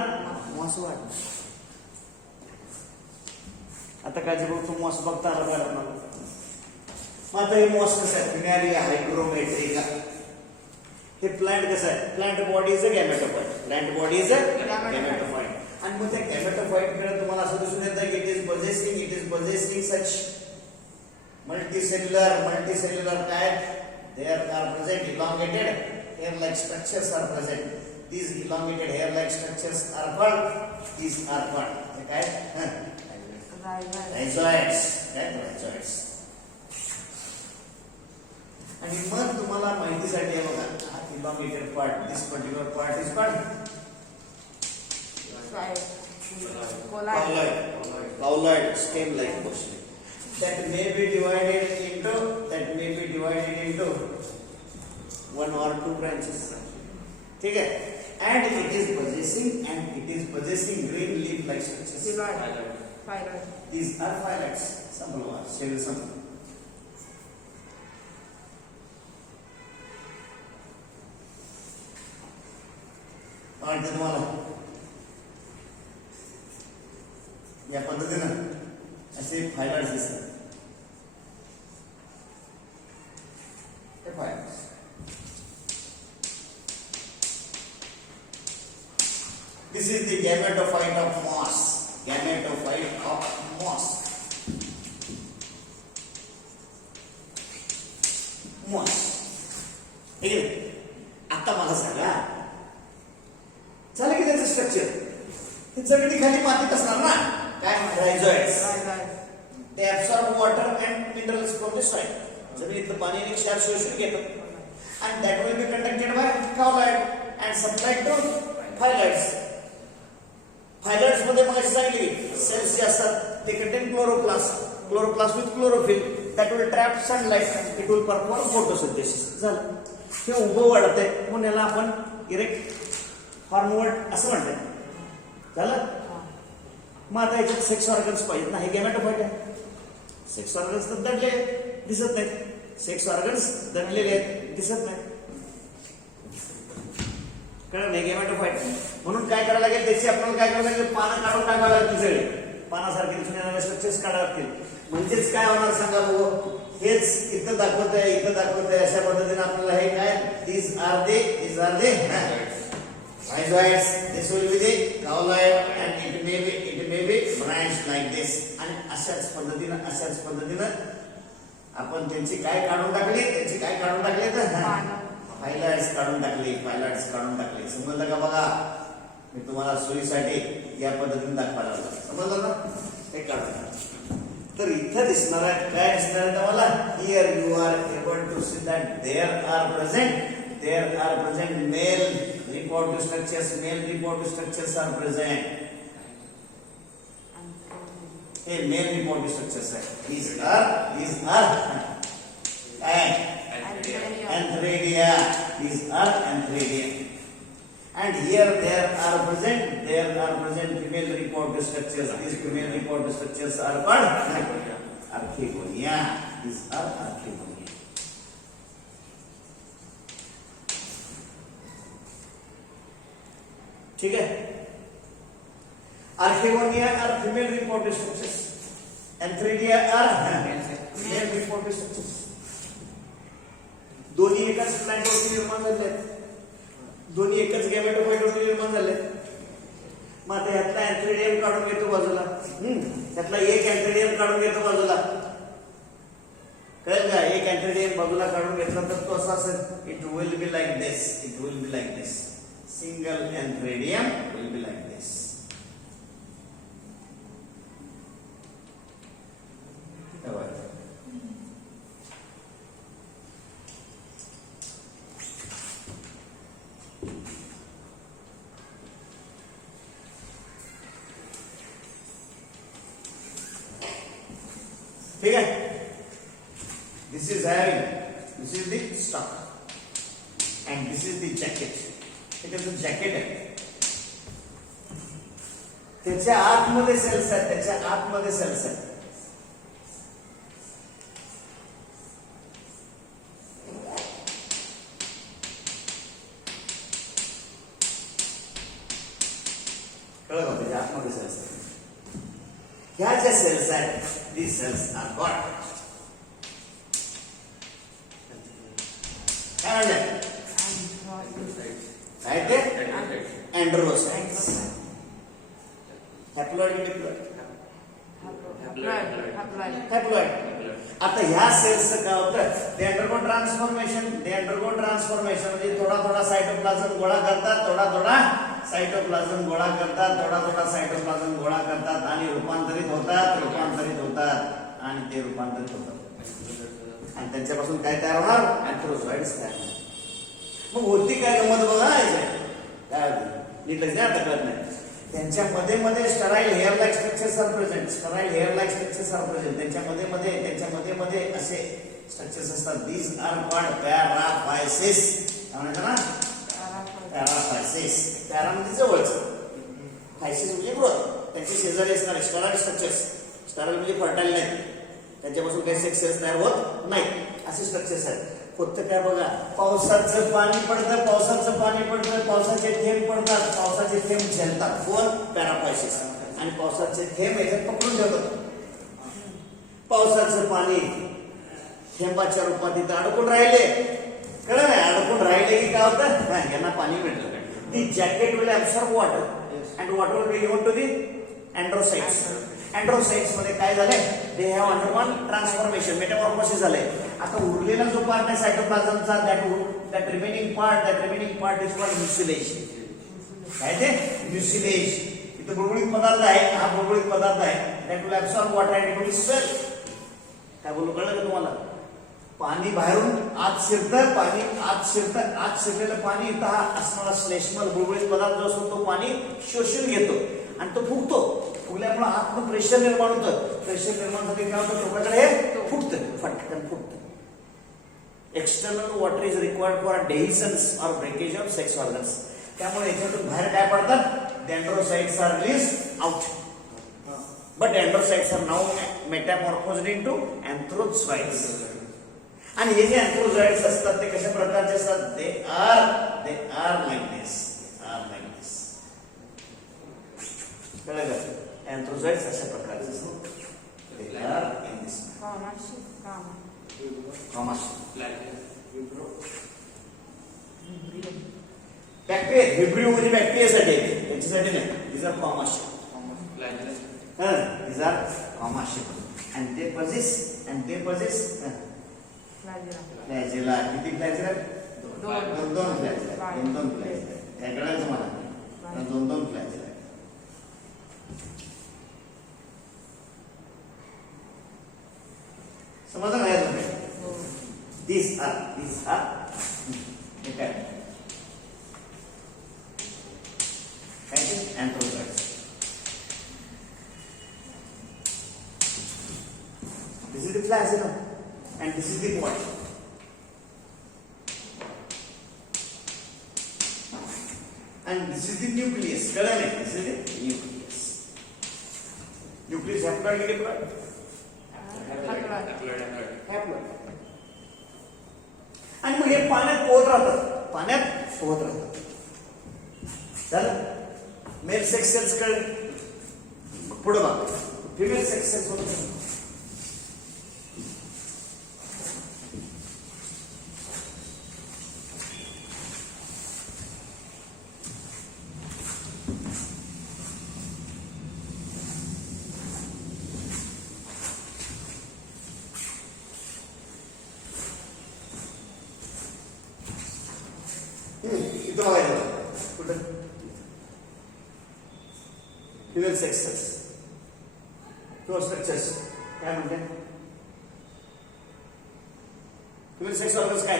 मॉस वाढणार. आता काय बघतो मॉस बघता आला पाहिजे मला. मग आता हे मॉस कसं आहे? फिनारिया हायग्रोमेट्रिका. हे प्लांट कसं आहे? Plant body is a gametophyte. Plant body is a gametophyte. आणि मग त्या गॅमेटोफाइट कडे तुम्हाला असं दिसून येतं की it is possessing such multicellular type. There are present elongated hair-like structures are present. These elongated hair-like structures are called काय? Rhizoids. Rhizoids. आणि मग तुम्हाला माहितीसाठी आहे बघा, हा elongated part, this particular part is called cauloid stem-like portion. That may be divided into one or two branches. ठीक है? And it is possessing green leaf-like structures. These are phyllodes. Some. और तुम्हाला या पद्धतीनं असे फायलर्स दिसतात. हे फायलर्स this is the gametophyte of moss. ठीक आहे. आता मला सांगा झालं की त्याचं स्ट्रक्चर हे जमिनी खाली मातीत असणार ना. काय? रायझॉइड्स. ते absorb water and minerals from the soil. जमिनीतलं पाणी आणि क्षार शोषून घेतात and that will be conducted by cauloid and supplied to phylloids. Phylloids मध्ये मग सांगितली सेल्स जे असतात ते contain chloroplast with chlorophyll that will trap sunlight. It will perform photosynthesis. झालं. हे उभं वाढत आहे म्हणून याला आपण इरेक्ट हॉर्नवर्ड असं म्हणतात. झालं. मग आता याच्यात सेक्स ऑर्गन्स पाहिजेत ना. हे गॅमेटोफाइट आहे. सेक्स ऑर्गन्स तर दडले दिसत नाहीत. सेक्स ऑर्गन्स दडलेले आहेत दिसत नाहीत. कळलं नाही? गॅमेटोफाइट. म्हणून काय करायला लागेल? त्याची आपल्याला काय करायला लागेल? पानं काढून टाकावं लागतील. सगळे पानासारखे दिसून येणारे स्ट्रक्चर्स काढावे लागतील. म्हणजेच काय होणार सांगा बघू. हेच इथं दाखवतंय अशा पद्धतीने आपल्याला हे काय these are the rhizoids. This will be the cauloid and it may be branched like this. आणि अशाच पद्धतीनं आपण त्यांची काय काढून टाकली तर फायलॉइड्स काढून टाकले. समजलं का? बघा मी तुम्हाला सोयीसाठी या पद्धतीने दाखवायला लागलो. समजलं ना? हे काढून तर इथं दिसणार आहे काय दिसणार आहे तुम्हाला? Here you are able to see that there are present male reproductive structures are present. हे मेल रिपोर्टिव्ह स्ट्रक्चर्स आहे. these are antheridia. These are antheridia. And here there are present female reproductive structures. These female reproductive structures are called archegonia. These are archegonia. ठीक है. Archegonia are female reproductive structures. Antheridia are male reproductive structures. दोन्ही एकाच प्लांटवरती निर्माण झाले आहेत. दोन्ही एकच गॅमेटोफाइटवरती निर्माण झाले. मग आता ह्यातला अँथ्रेडियम काढून घेतो बाजूला. त्यातला एक अँथ्रेडियम काढून घेतो बाजूला. कळलं का? एक अँथ्रेडियम बाजूला काढून घेतला तर तो असा असेल. It will be like this. It will be like this. Single antheridium will be like this. ठीक है. This is the stock and this is the jacket. ठीक आहे. जॅकेट आहे. त्याच्या आतमध्ये सेल्स आहेत. त्याच्या आतमध्ये सेल्स आहेत. कळलं का? त्याच्या आतमध्ये सेल्स आहेत. ह्या ज्या सेल्स आहेत, these cells are called androcytes. Haploid and haploid. आता ह्या सेल्स काय होतं? they undergo transformation म्हणजे थोडा सायटोप्लाझम गोळा करतात, थोडा सायटोप्लाझम गोळा करतात आणि रूपांतरित होतात आणि ते रूपांतरित होतात आणि त्यांच्यापासून काय तयार होणार? अँथ्रोझॉइड्स तयार होणार. मग होती काय गमत बघा. काय नीट लक्ष द्या, कळत नाही. त्यांच्या मध्ये sterile hair like structures are present. त्यांच्या मध्ये असे स्ट्रक्चर्स असतात. These are called paraphysis. काय म्हणतात ना? पॅराफायसिस. पॅरा म्हणजे जवळचं, फायसिस म्हणजे ग्रोथ. त्यांचे शेजारी असणारे स्टराईल स्ट्रक्चर्स. स्टराईल म्हणजे फर्टाईल नाही. त्यांच्यापासून काही सेक्स सेल्स तयार होत नाही. असे स्ट्रक्चर्स आहेत. होतं काय बघा? पावसाचं पाणी पडतं, पावसाचे थेंब पडतात, पावसाचे थेंब झेलतात. कोण? पॅराफायसिस. आणि पावसाचे थेंब याच्यात पकडून ठेवतात. पावसाचं पाणी थेंबाच्या रूपात इथं अडकून राहिले. कळलं नाही? अडकून राहिले की काय होतं? यांना पाणी भेटलं. ती jacket will absorb water and water will be given to the androcytes. Androcytes मध्ये काय झालंय? They have undergone transformation, metamorphosis झालंय. आता उरलेला जो पार्ट आहे सायटोप्लाझमचा, that remaining part is called mucilage. काय ते? म्युसिलेज. इथे बुळबुळीत पदार्थ आहे. हा बुळबुळीत पदार्थ आहे. That will absorb water and it will swell. काय बोलू? कळलं का तुम्हाला? पाणी बाहेरून आत शिरतं, आत शिरलेलं पाणी इथं हा असणारा श्लेष्मल बुळबुळीत पदार्थ जो असतो तो पाणी शोषून घेतो आणि तो फुगतो. फुगल्यामुळे आतनं प्रेशर निर्माण होतं. प्रेशर निर्माण झाले काय होतं? टोकाकडे हे फुगतं, फटकन फुगतं. External water is required for dehiscence or breakage of sex organs. त्यामुळे याच्यातून बाहेर काय पडतात? Androcytes are release out. But androcytes are now metamorphosed into antherozoids. आणि हे जे अँथ्रोझॉइड्स असतात ते कशा प्रकारचे असतात? They are like this. कळलं का? अँथ्रोझॉइड्स अशा प्रकारचे असतात. They are in this bacteria. Vibrio म्हणजे बॅक्टेरियासाठी आहे, त्यांच्यासाठी नाही. these are commercial. These are commercial. And they possess flagella. किती फ्लॅजेला? दोन फ्लॅजेला. काय कळायचं मला? दोन फ्लॅजेला. समजलं नाही? These are okay. Anthrozoids. This is the flagellum and this is the body. And this is the nucleus. This is the nucleus. Nucleus haploid की diploid? Haploid. आणि मग हे पाण्यात पोहत राहतात. झालं? मेल सेक्स सेल्स कडे पुढे बघ. फिमेल सेक्स सेल्स होतं. इथं बघायचं कुठं फिमेल सेक्स सेल्स किंवा स्ट्रक्चर्स काय म्हणते फिमेल सेक्स ऑर्गन्स काय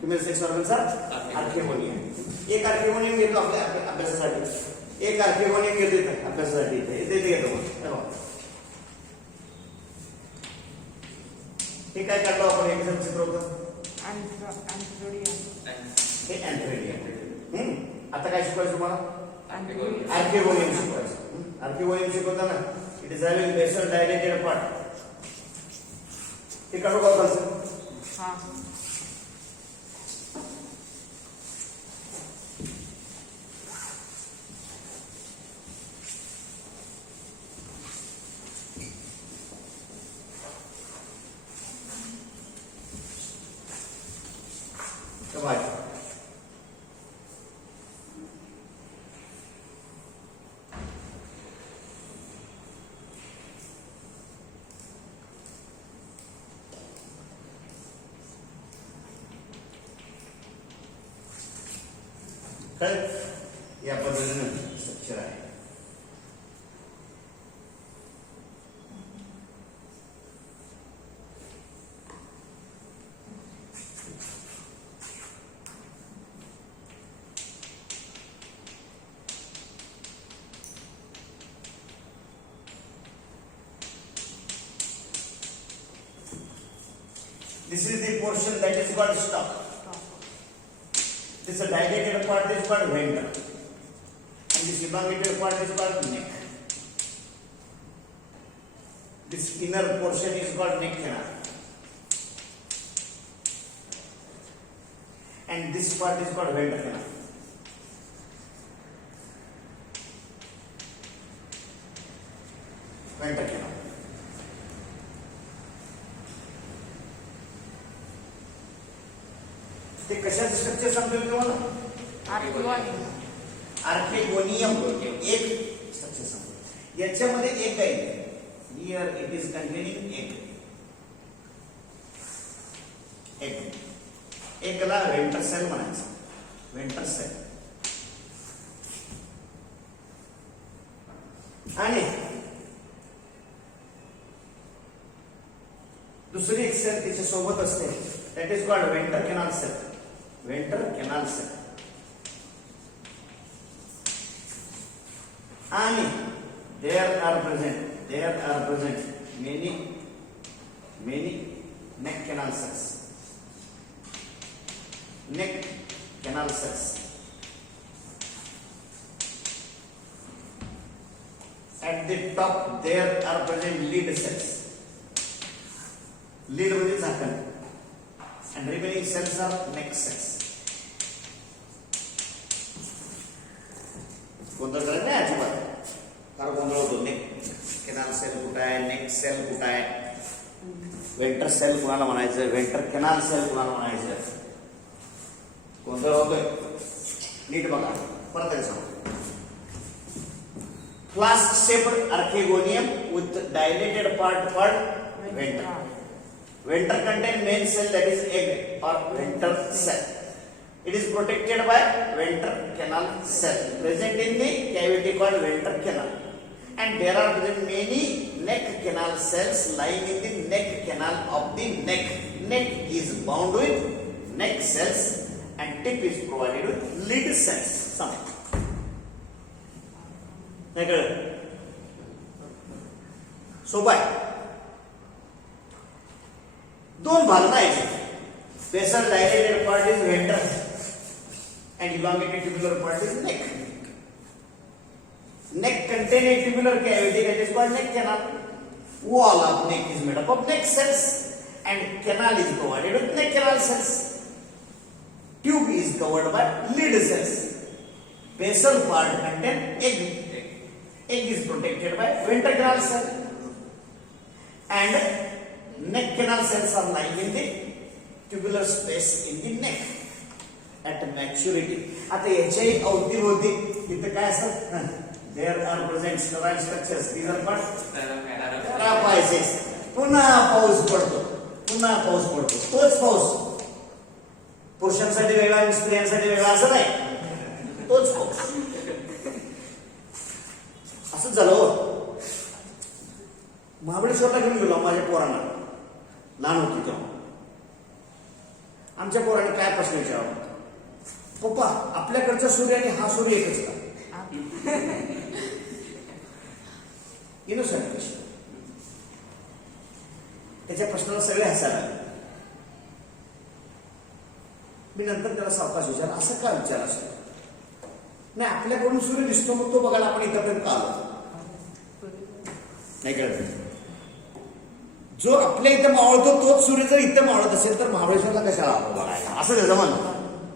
फिमेल सेक्स ऑर्गन्सचा आर्किगोनियम. एक आर्किगोनियम घेतो आपल्या अभ्यासासाठी. एक आर्किगोनियम घेतो इथं अभ्यासासाठी. इथे घेतो मग हे काय काढलो आपण एक चित्र होतं हे अँथ्रेडियम. आता काय शिकवायचं तुम्हाला आर्किगोनियम शिकवायचं. आर्किगोनियम शिकवताना it is having basal dilated part. हे काढू बघायचं या पद्धतीनं स्ट्रक्चर आहे. This is the portion that is called stalk. This is a dilated part is called venter, and this elongated part is called neck. This inner portion is called neck canal, and this part is called venter canal. Venter canal. ते कशाचं structure सांगतो मी तुम्हाला archegonium एक structure सांगतो. याच्यामध्ये एक आहे here it is containing एकला वेंटर सेल म्हणायचं. वेंटर सेल आणि दुसरी एक सेल तिच्या सोबत असते. That is called venter canal cell. Venter canal cell. And there are present many neck canal cells. Neck canal cells. At the top there are present lead cells. Lead म्हणजे झाकण. And remaining cells are neck cells. गोंधळ करायला नाही अजिबात. फार गोंधळ होतो. Neck canal sale कुठं आहे, नेक सेल कुठं आहे, वेंटर सेल कुणाला म्हणायचं, वेंटर कॅनल सेल कुणाला म्हणायचं, गोंधळ होतोय. नीट बघा परत एकदा सांगतो. Flask shaped archegonium with dilated part called venter. Venter contain main cell that is egg or venter cell. It is protected by venter canal cell present in the cavity called venter canal, and there are present many neck canal cells lying in the neck canal of the neck. Neck is bound with neck cells and tip is provided with lid cells. Some सोपं आहे. दोन भाग ना याचे. Basal dilated part is ventral and elongated tubular part is neck. Neck contain a tubular cavity that is called neck canal. Wall of neck is made up of neck cells and canal is provided with neck canal cells. Tube is covered by lid cells. Basal part contain egg. Egg is protected by ventral canal cell. And neck canal cells are lying in the tubular space in the neck at maturity. आता याच्याही अवतीभोवती इथं काय असतं? There are present sterile structures. These are what? Parapaces. पुन्हा पाऊस पडतो. तोच पाऊस पुरुषांसाठी वेगळा आणि स्त्रियांसाठी वेगळा असं नाही. तोच पाऊस असंच झालं हो. महाबळेश्वरला घेऊन गेलो माझ्या पोरांना, लहान होती तेव्हा. आमच्या पोराने काय प्रश्न विचारावा? पप्पा, आपल्याकडचा सूर्य आणि हा सूर्य एकच का? इनोसंट प्रश्न. त्याच्या प्रश्नाला सगळे हसायला लागले. मी नंतर त्याला सावकाश विचारला, असं का विचार असतो? नाही, आपल्याकडून सूर्य दिसतो मग तो बघायला आपण इथपर्यंत का आलो? नाही कळत. जो आपल्या इथं मावळतो तोच सूर्य जर इथं मावळत असेल तर महाबळेश्वरला कशाला आलो बघायला? असं त्याचं म्हणणं.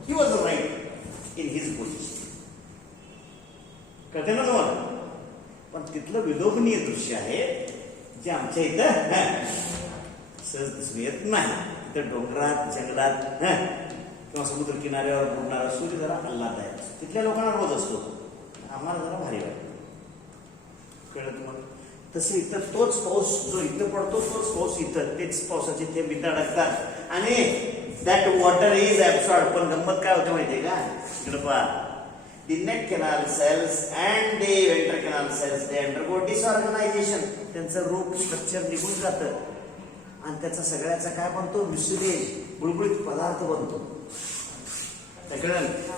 He was right in his position. कळते ना तुम्हाला? पण तिथलं विलोभनीय दृश्य आहे जे आमच्या इथं सहज दिसून येत नाही. इथं डोंगरात, जंगलात किंवा समुद्र किनाऱ्यावर बुडणारा सूर्य जरा आल्हाददायक. तिथल्या लोकांना रोज असतो, आम्हाला जरा भारी वाटतं. कळलं तुम्हाला? तसं इथं तोच पाऊस जो इथं पडतो तोच पाऊस इथं, तेच पावसाचे थेंब इथं अडकतात आणि दॅट वॉटर इज ऍब्सॉर्ब. पण गंमत काय होते माहितीये का? इकडं पहा, the neck canal cells and the ventral canal cells they undergo disorganization. त्यांचं रूप स्ट्रक्चर निघून जातं आणि त्याचा सगळ्याचा काय बनतो? म्युसिलेज, बुळबुळीत पदार्थ बनतो.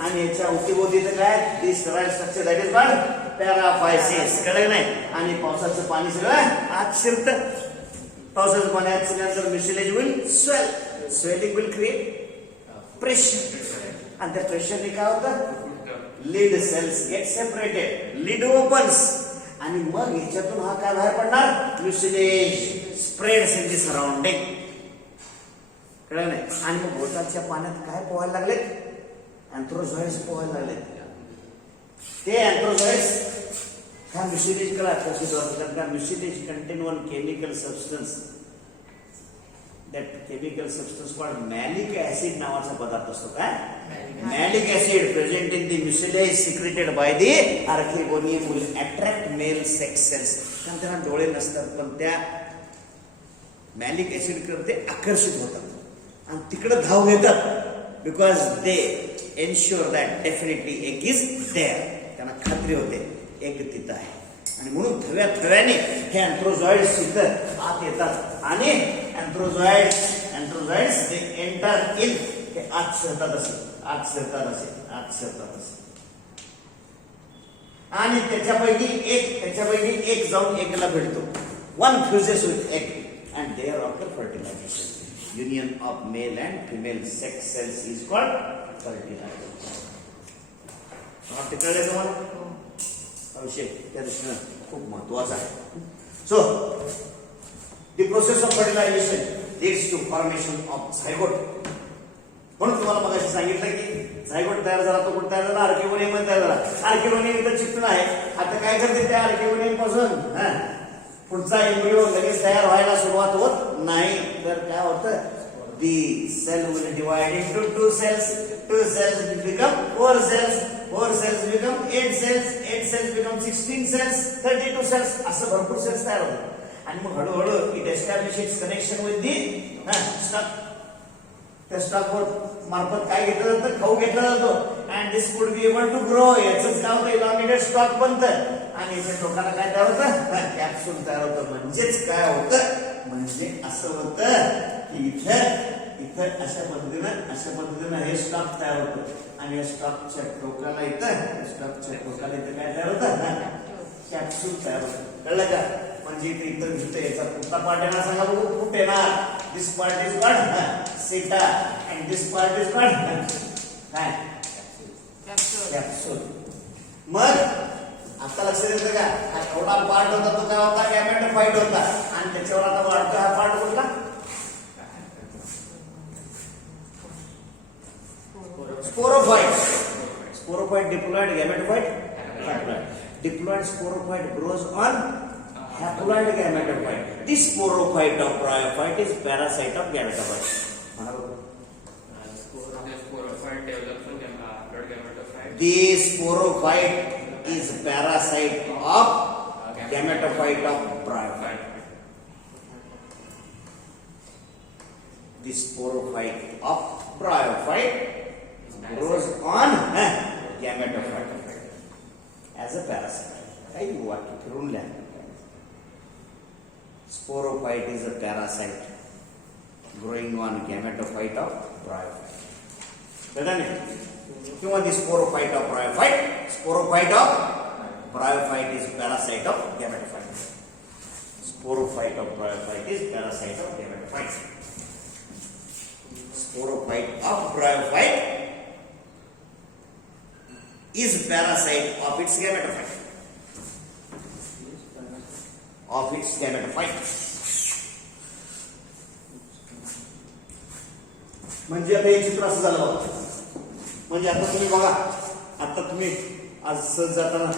आणि याच्या अवतीभोवतीचं काय? The sterile structure that is called paraphysis. कळलं नाही? आणि पावसाचं पाणी सगळं आत शिरतं. पावसाचं पाणी आत शिरल्यानंतर mucilage will swelling will create pressure आणि त्या प्रेशरने काय होतं? Lid cells get separated, lid opens आणि मग ह्याच्यातून हा काय बाहेर पडणार? Mucilage spreads in the surrounding. कळलं नाही? आणि मग बोटाच्या पाण्यात काय पोहायला लागलेत? अँथ्रोझॉइड्स पोहायला लागलेत. ते अँथ्रोझॉइड्स हा म्युसिलेज करा. Mucilage contain one chemical substance. That chemical substance called malic acid नावाचा पदार्थ असतो. काय? Malic acid present in the mucilage secreted by the archegonium will attract male sex cells. कारण त्यांना डोळे नसतात पण त्या मॅलिक ऍसिड करते आकर्षित होतात आणि तिकडे धाव घेतात because they ensure that definitely egg is there. त्यांना खात्री होते एग तिथं आहे आणि म्हणून थव्याने हे अँथ्रोझॉइड्स इथं आत येतात आणि अँथ्रोझॉइड्स ते एंटर इन. ते आत शिरतात असे आणि त्याच्यापैकी एक जाऊन एकला भेटतो. One फ्युजेस with egg and there after fertilization union of male and female sex cells is called fertilization. आता कळलं तुम्हाला? हा विषय त्या दृष्टीने खूप महत्वाचा आहे. So the process of fertilization leads to formation of zygote. म्हणून तुम्हाला मगाशी सांगितलं की झायगोट तयार झाला तो कुठे तयार झाला? आर्किगोनियम तयार झाला. आर्किगोनियम इथं चिकटून आहे. आता काय करते त्या आर्किगोनियम पासून पुढचा एम्ब्रियो लगेच तयार व्हायला सुरुवात होत नाही. तर काय होतं? The cell will divide into two cells become four cells become 8 cells become 16 cells 32 cells. असं भरपूर सेल्स तयार होतात आणि मग हळूहळू it establish its connection with the stock. त्या स्टॉक मार्फत काय घेतलं जातं? खाऊ घेतला जातो and this would be able to grow. याच काय होतं? इलॉंगेटेड स्टॉक बनतं आणि इथे टोकाला काय तयार होतं? कॅप्सूल तयार होतं. म्हणजेच काय होतं? म्हणजे असं होतं की इथं अशा पद्धतीनं हे स्टॉक तयार होतं आणि या स्टॉकच्या टोकाला इथं काय तयार होतं? कॅप्सूल तयार होतं. कळलं का? म्हणजे इथं याचा पुढचा पार्ट येणार सांगा बघू. फूट येणार. This part is called seta and this part is called काय कॅप्सूल. मग आता लक्षात येतं का हा एवढा पार्ट होता तो काय होता गॅमेटोफाइट होता आणि त्याच्यावर आता वाढतो हा पार्ट कुठला sporophyte. Sporophyte diploid gametophyte haploid. Diploid sporophyte grows on haploid gametophyte. This sporophyte of bryophyte is parasite of gametophyte. Sporophyte develops on haploid gametophyte. This sporophyte is parasite of gametophyte of bryophyte. This sporophyte of bryophyte grows on gametophyte as a parasite. काही वाक्य फिरून लिहा. Sporophyte is a parasite growing on gametophyte of bryophyte. कळलं नाही? किंवा the sporophyte of bryophyte. Sporophyte of bryophyte is parasite of gametophyte. Sporophyte of bryophyte is parasite of gametophyte. Sporophyte of bryophyte is parasite of its gametophyte. Of its gametophyte. म्हणजे आता हे चित्र असं झालं बघा. म्हणजे आता तुम्ही बघा, आता तुम्ही आज सहज जाताना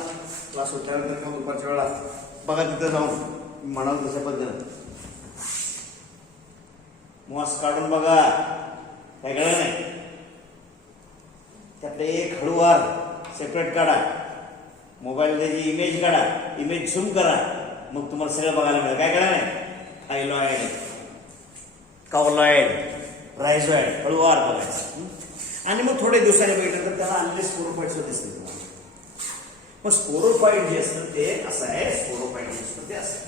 क्लास उठल्यानंतर किंवा दुपारच्या वेळा बघा तिथं जाऊन म्हणाल तशा पद्धतीनं मॉस काढून बघा, काय कळलं नाही. त्यातले एक हळूवार सेपरेट काढा, मोबाईल जी इमेज काढा, इमेज झूम करा, मग तुम्हाला सगळं बघायला मिळेल. काय कळलं नाही. थायलॉइड, काउलॉइड, रायझॉइड हळूवार बघायचं आणि मग थोड्या दिवसांनी बघितलं तर त्याला आणले स्पोरोफाइट्स दिसते तुम्हाला. मग स्पोरोफाइट जे असतं ते असं आहे, स्पोरोफाइट जे असतं ते असं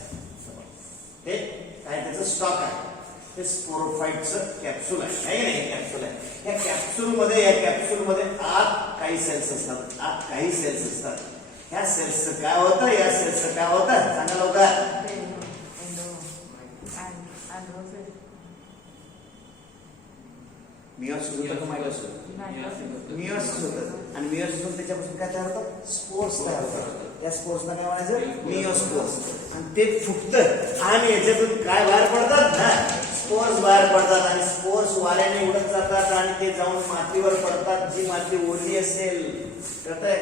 ते काय त्याचं स्टॉक आहे. हे स्पोरोफाइटचं कॅप्सूल आहे, आहे नाही. कॅप्सूल आहे. या कॅप्सूलमध्ये आत काही सेल्स असतात, आत काही सेल्स असतात. ह्या सेल्सचं काय होतं, या सेल्सचं काय होतं सांगा लवकर. मियोसिस होतं का मायटोसिस? मियोसिस होतं. आणि मियोसिस होतं त्याच्यापासून काय तयार होतं, स्पोर्स तयार होतात. या स्पोर्सला काय म्हणायचं, मियोस्पोर्स. आणि ते फुगतं आणि याच्यातून काय बाहेर पडतात ना, स्पोर्स बाहेर पडतात आणि स्पोर्स वाऱ्याने उडत जातात आणि ते जाऊन मातीवर पडतात. जी माती ओली असेल कळतंय,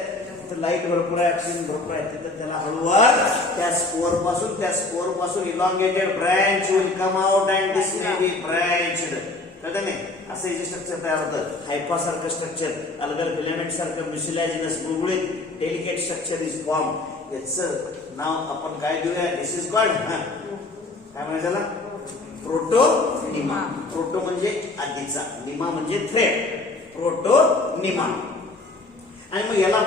लाईट भरपूर आहे, ऑक्सिजन भरपूर आहे, तिथं त्याला हळूवार त्या स्पोर पासून elongated branch will come out and this may be branched. कळतं नाही. असं हे स्ट्रक्चर तयार होतं. हायपासारखं स्ट्रक्चर, अलगल फिलामेंट सारखं म्युसिलॅजिनस गुळगुळीत डेलिकेट स्ट्रक्चर इज फॉर्म. याचं नाव आपण काय देऊया, दिस इज कॉल्ड काय म्हणायचं त्याला, प्रोटोनिमा. प्रोटो म्हणजे आधीचा, निमा म्हणजे थ्रेड, प्रोटोनिमा. आणि मग याला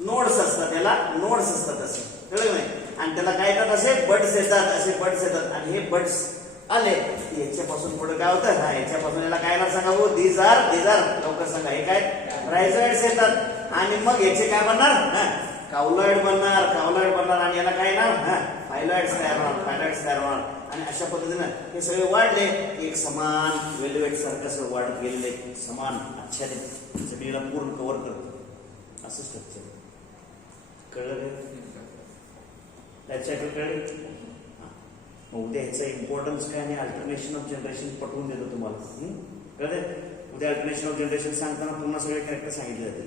नोड्स असतात, असे कळलं नाही. आणि त्याला काय येतात, असे बड्स येतात. आणि हे बड्स आले याच्यापासून पुढे काय होतं, याच्यापासून याला काय ना सांगा हो, दीज आर लवकर सांगा. हे काय रायझॉइड्स येतात आणि मग याचे काय बनणार, काउलॉइड बनणार आणि याला काय ना फायलॉइड्स तयार होणार. आणि अशा पद्धतीनं हे सगळे वाढले, एक समान वेलवेट सारखं असं वाढत गेलेले, समान आच्छादित जमिनीला पूर्ण कव्हर करतो असं स्ट्रक्चर. कळलं त्याच्याकडे कळले. उद्या ह्याचा इम्पॉर्टन्स काय आणि अल्टरनेशन ऑफ जनरेशन पटवून देतो तुम्हाला. कळलं. उद्या अल्टरनेशन ऑफ जनरेशन सांगताना पुन्हा सगळे करेक्ट सांगितले जाते.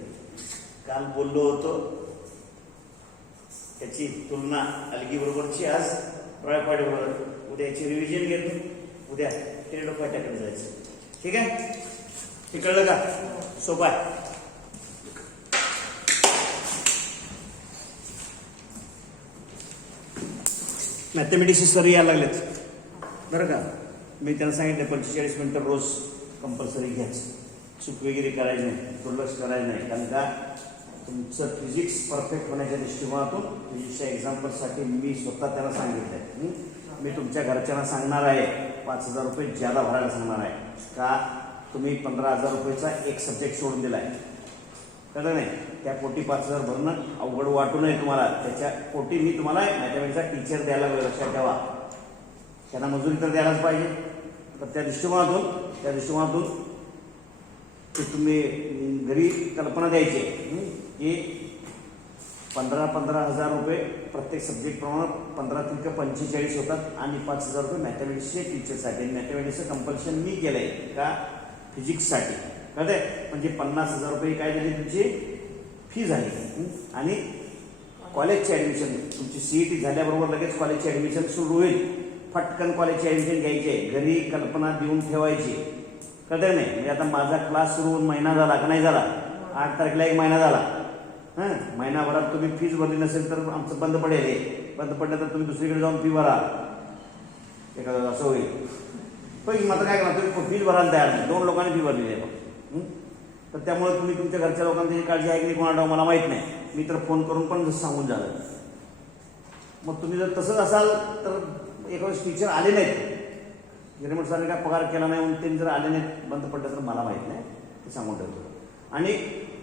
काल बोललो होतो त्याची तुलना अलगी बरोबरची, आज ब्रायोफाइट बरोबर. उद्या याची रिव्हिजन घेतो, उद्या टेरिडोफाइटाकडे जायचं. ठीक आहे, हे कळलं का, सोपं आहे. मॅथमॅटिक्स सर यायला लागलेत बरं का. मी त्यांना सांगितलं 45 मिनिटं रोज कंपल्सरी घ्यायचं, चूक वगैरे करायची नाही, दुर्लक्ष करायचं नाही. कारण का तुमचं फिजिक्स परफेक्ट होण्याच्या दृष्टिकोनातून फिजिक्सच्या एक्झाम्पलसाठी मी स्वतः त्यांना सांगितलं आहे. मी तुमच्या घरच्यांना सांगणार आहे 5,000 रुपये ज्यादा भरायला सांगणार आहे. का तुम्ही 15,000 रुपयेचा एक सब्जेक्ट सोडून दिला आहे, कळलं नाही. त्या पोटी 5,000 भरणं अवघड वाटू नये तुम्हाला. त्याच्या पोटी मी तुम्हाला मॅथमॅटिक्सचा टीचर द्यायला वेळ, लक्षात ठेवा. त्यांना मजुरी तर द्यायलाच पाहिजे. तर त्या दृष्टिकोनातून ते तुम्ही घरी कल्पना द्यायची की 15,000 रुपये प्रत्येक सब्जेक्ट प्रमाणे 15×45 होतात आणि 5,000 रुपये मॅथमॅटिक्सचे टीचरसाठी. मॅथमॅटिक्सचं कंपल्शन मी केलंय का फिजिक्ससाठी कळतंय. म्हणजे 50,000 रुपये काय झाली तुमची फी झाली. आणि कॉलेजचे ॲडमिशन तुमची CET झाल्याबरोबर लगेच कॉलेजचे ॲडमिशन सुरू होईल. फटकन कॉलेजचे ॲडमिशन घ्यायचे, घरी कल्पना देऊन ठेवायची कळतंय नाही. म्हणजे आता माझा क्लास सुरू होऊन महिना झाला का नाही झाला, 8 तारखेला 1 महिना झाला. महिनाभरात तुम्ही फीज भरली नसेल तर आमचं बंद पडेल. हे बंद पडलं तर तुम्ही दुसरीकडे जाऊन फी भरा, एखादं असं होईल. पण मात्र काय करा, तुम्ही फीज भरायला तयार नाही. 2 लोकांनी फी भरलेली आहे. तर त्यामुळे तुम्ही तुमच्या घरच्या लोकांना त्याची काळजी आहे की नाही कोणाला मला माहीत नाही. मी तर फोन करून पण सांगून झालं. मग तुम्ही जर तसंच असाल तर एखादे टीचर आले नाहीत, गिरमट सरांनी काय पगार केला नाही म्हणून त्यांनी जर आले नाहीत बंद पडलं तर मला माहीत नाही, ते सांगून ठेवतो. आणि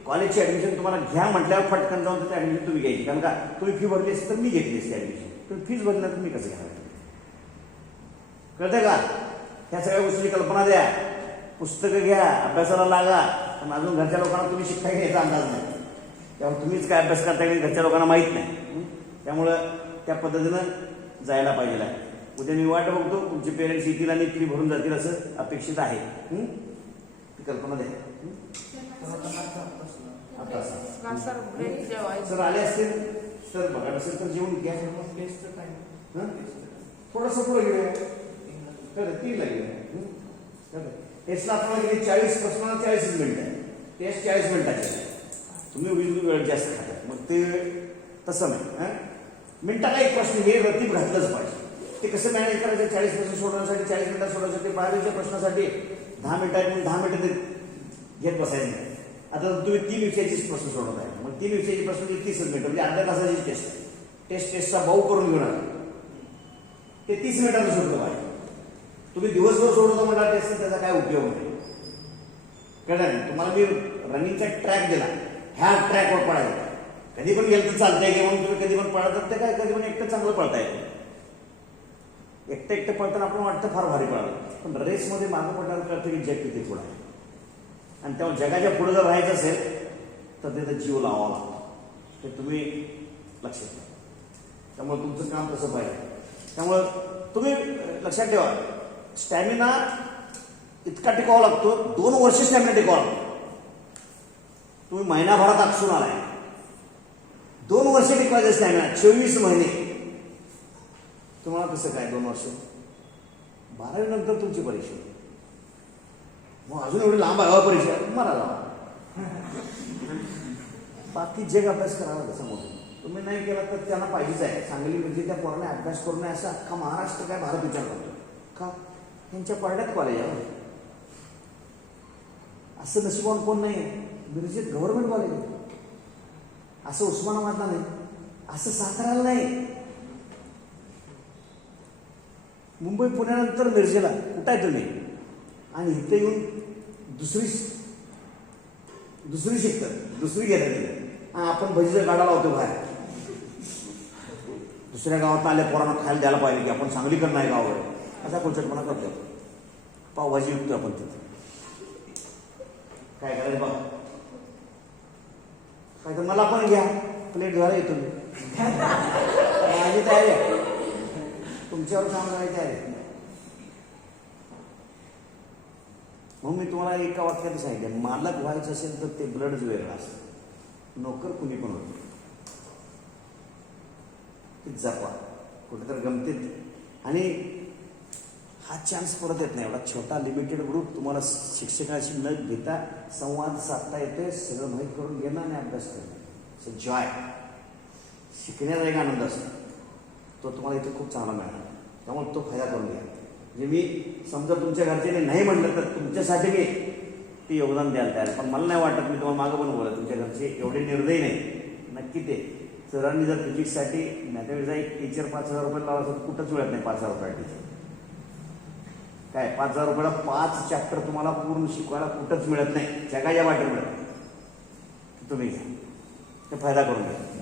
कॉलेजची ॲडमिशन तुम्हाला घ्या म्हटल्यावर फटकन जाऊन त्याची ॲडमिशन तुम्ही घ्यायची. कारण का तुम्ही फी भरली असेल तर मी घेतली असते ॲडमिशन. तुम्ही फीज भरली नाही तर मी कसं घेणार, कळतंय का. ह्या सगळ्या गोष्टीची कल्पना द्या, पुस्तकं घ्या, अभ्यासाला लागा. पण अजून घरच्या लोकांना तुम्ही शिक्षण घ्यायचा अंदाज नाही, त्यामुळे तुम्हीच काय अभ्यास करताय की घरच्या लोकांना माहीत नाही. त्यामुळं त्या पद्धतीनं जायला पाहिजे आहे. उद्या मी वाट बघतो तुमचे पेरेंट्स येतील आणि फी भरून जातील असं अपेक्षित आहे. ती कल्पना द्या. सर आले असतील सर बघा नसेल तर जेवण घ्या. थोडंसं पुढे घेऊया, 3 ला घेऊया. टेस्टला आपल्याला किती 40 मिनिट आहे. टेस्ट 40 मिनिटाची आहे. तुम्ही 20 वेळ जास्त खातात, मग ते तसं नाही. मिनिटाला एक प्रश्न हे रतीब घातलंच पाहिजे. ते कसं मॅनेज करायचं, 40 प्रश्न सोडवण्यासाठी 40 मिनिटात सोडवण्यासाठी 12 प्रश्नासाठी 10 मिनिटात 10 मिनिटं घेत बसायचं नाही. आता तुम्ही 3 विषयाचीच प्रश्न सोडवत आहे, मग 3 विषयाची प्रश्न 30 मिनिटं म्हणजे अर्ध्या तासाची टेस्ट आहे. टेस्टचा भाऊ करून घेऊन आला ते 30 मिनिटांनी सोडलं पाहिजे. तुम्ही दिवसभर सोडवतो म्हटला टेस्ट, त्याचा काय उपयोग नाही. कळलं नाही. तुम्हाला मी रनिंगचा ट्रॅक दिला, ह्या ट्रॅकवर पळायचं. कधी पण गेलं तर चालतंय की म्हणून तुम्ही कधी पण पळतात ते काय, कधी पण एकटं चांगलं पळता येतं. एकटं पळताना आपण वाटतं फार भारी पळालं, पण रेसमध्ये मागं पडल्यावर कळतं की जग किती पुढं आहे. आणि त्यामुळे जगाच्या पुढे जर राहायचं असेल तर त्याचा जीव लावावा लागतो, हे तुम्ही लक्षात ठेवा. त्यामुळे तुमचं काम तसं पाहिजे. त्यामुळं तुम्ही लक्षात ठेवा, स्टॅमिना इतका टिकावा लागतो. 2 वर्ष स्टॅमिना टिकावा लागतो. तुम्ही महिनाभरात आकसून आलाय, 2 वर्ष टिकवायचं स्टॅमिना, 24 महिने. तुम्हाला कसं काय 2 वर्ष? 12वी नंतर तुमची परीक्षा, मग अजून एवढी लांब आहे परीक्षा, मला लावा. बाकी जग अभ्यास करावा तसा मोठं. तुम्ही नाही केला तर त्यांना पाहिजेच आहे. सांगली म्हणजे त्या पोराने अभ्यास करू नये असं अख्खा महाराष्ट्र काय भारत विचार करतो का? त्यांच्या पडड्यात कॉलेज आहे असं नशिबान कोण नाही. मिरजेत गव्हर्नमेंट कॉलेज आहे असं उस्मानाबादला नाही, असं साताऱ्याला नाही. मुंबई पुण्यानंतर मिरजेला कुठं आहे तुम्ही? आणि इथे येऊन दुसरी शिकतात, दुसरी घेतात तिथे. आपण भजीचा गाडा लावतो बाहेर, दुसऱ्या गावात आल्या पोरांना खायला द्यायला पाहिजे की आपण सांगलीकडं नाही गावावर, असा कोचटपणा करतो. पावभाजी विकतो आपण तिथे. काय करायचं बघा, काय तर मला पण घ्या, प्लेट घ्यायला येतो मी. माझी तयारी आहे, तुमच्यावर काम करायची आहे. म्हणून मी तुम्हाला एका वाक्यात सांगितलं, मालक व्हायचं असेल तर ते ब्लडच वेगळं असतं. नोकर कुणी पण होतं, ते जपा, कुठेतरी गमतीत. आणि हा चान्स परत येत नाही. एवढा छोटा लिमिटेड ग्रुप तुम्हाला शिक्षकाशी न घेता संवाद साधता येते, सगळं माहीत करून घेणं आणि अभ्यास करणं. जॉय, शिकण्याचा एक आनंद असतो, तो तुम्हाला इथे खूप चांगला मिळाला. त्यामुळे तो फायदा करून घ्या. म्हणजे मी समजा तुमच्या घरच्याने नाही म्हटलं तर तुमच्यासाठी मी ते योगदान द्यायला तयार. पण मला नाही वाटत, मी तुम्हाला मागं पण बोलत, तुमच्या घरचे एवढे निर्दयी नाही. नक्की ते सरांनी जर फिजिक्ससाठी मॅथमॅटिक्सचा एक टीचर 5,000 रुपये लावला तर कुठंच मिळत नाही 5,000 रुपये टीचर. काय 5,000 रुपयाला 5 चॅप्टर तुम्हाला पूर्ण शिकवायला कुठंच मिळत नाही, जगाच्या वाटेत मिळत. तुम्ही घ्या, ते फायदा करून घ्या.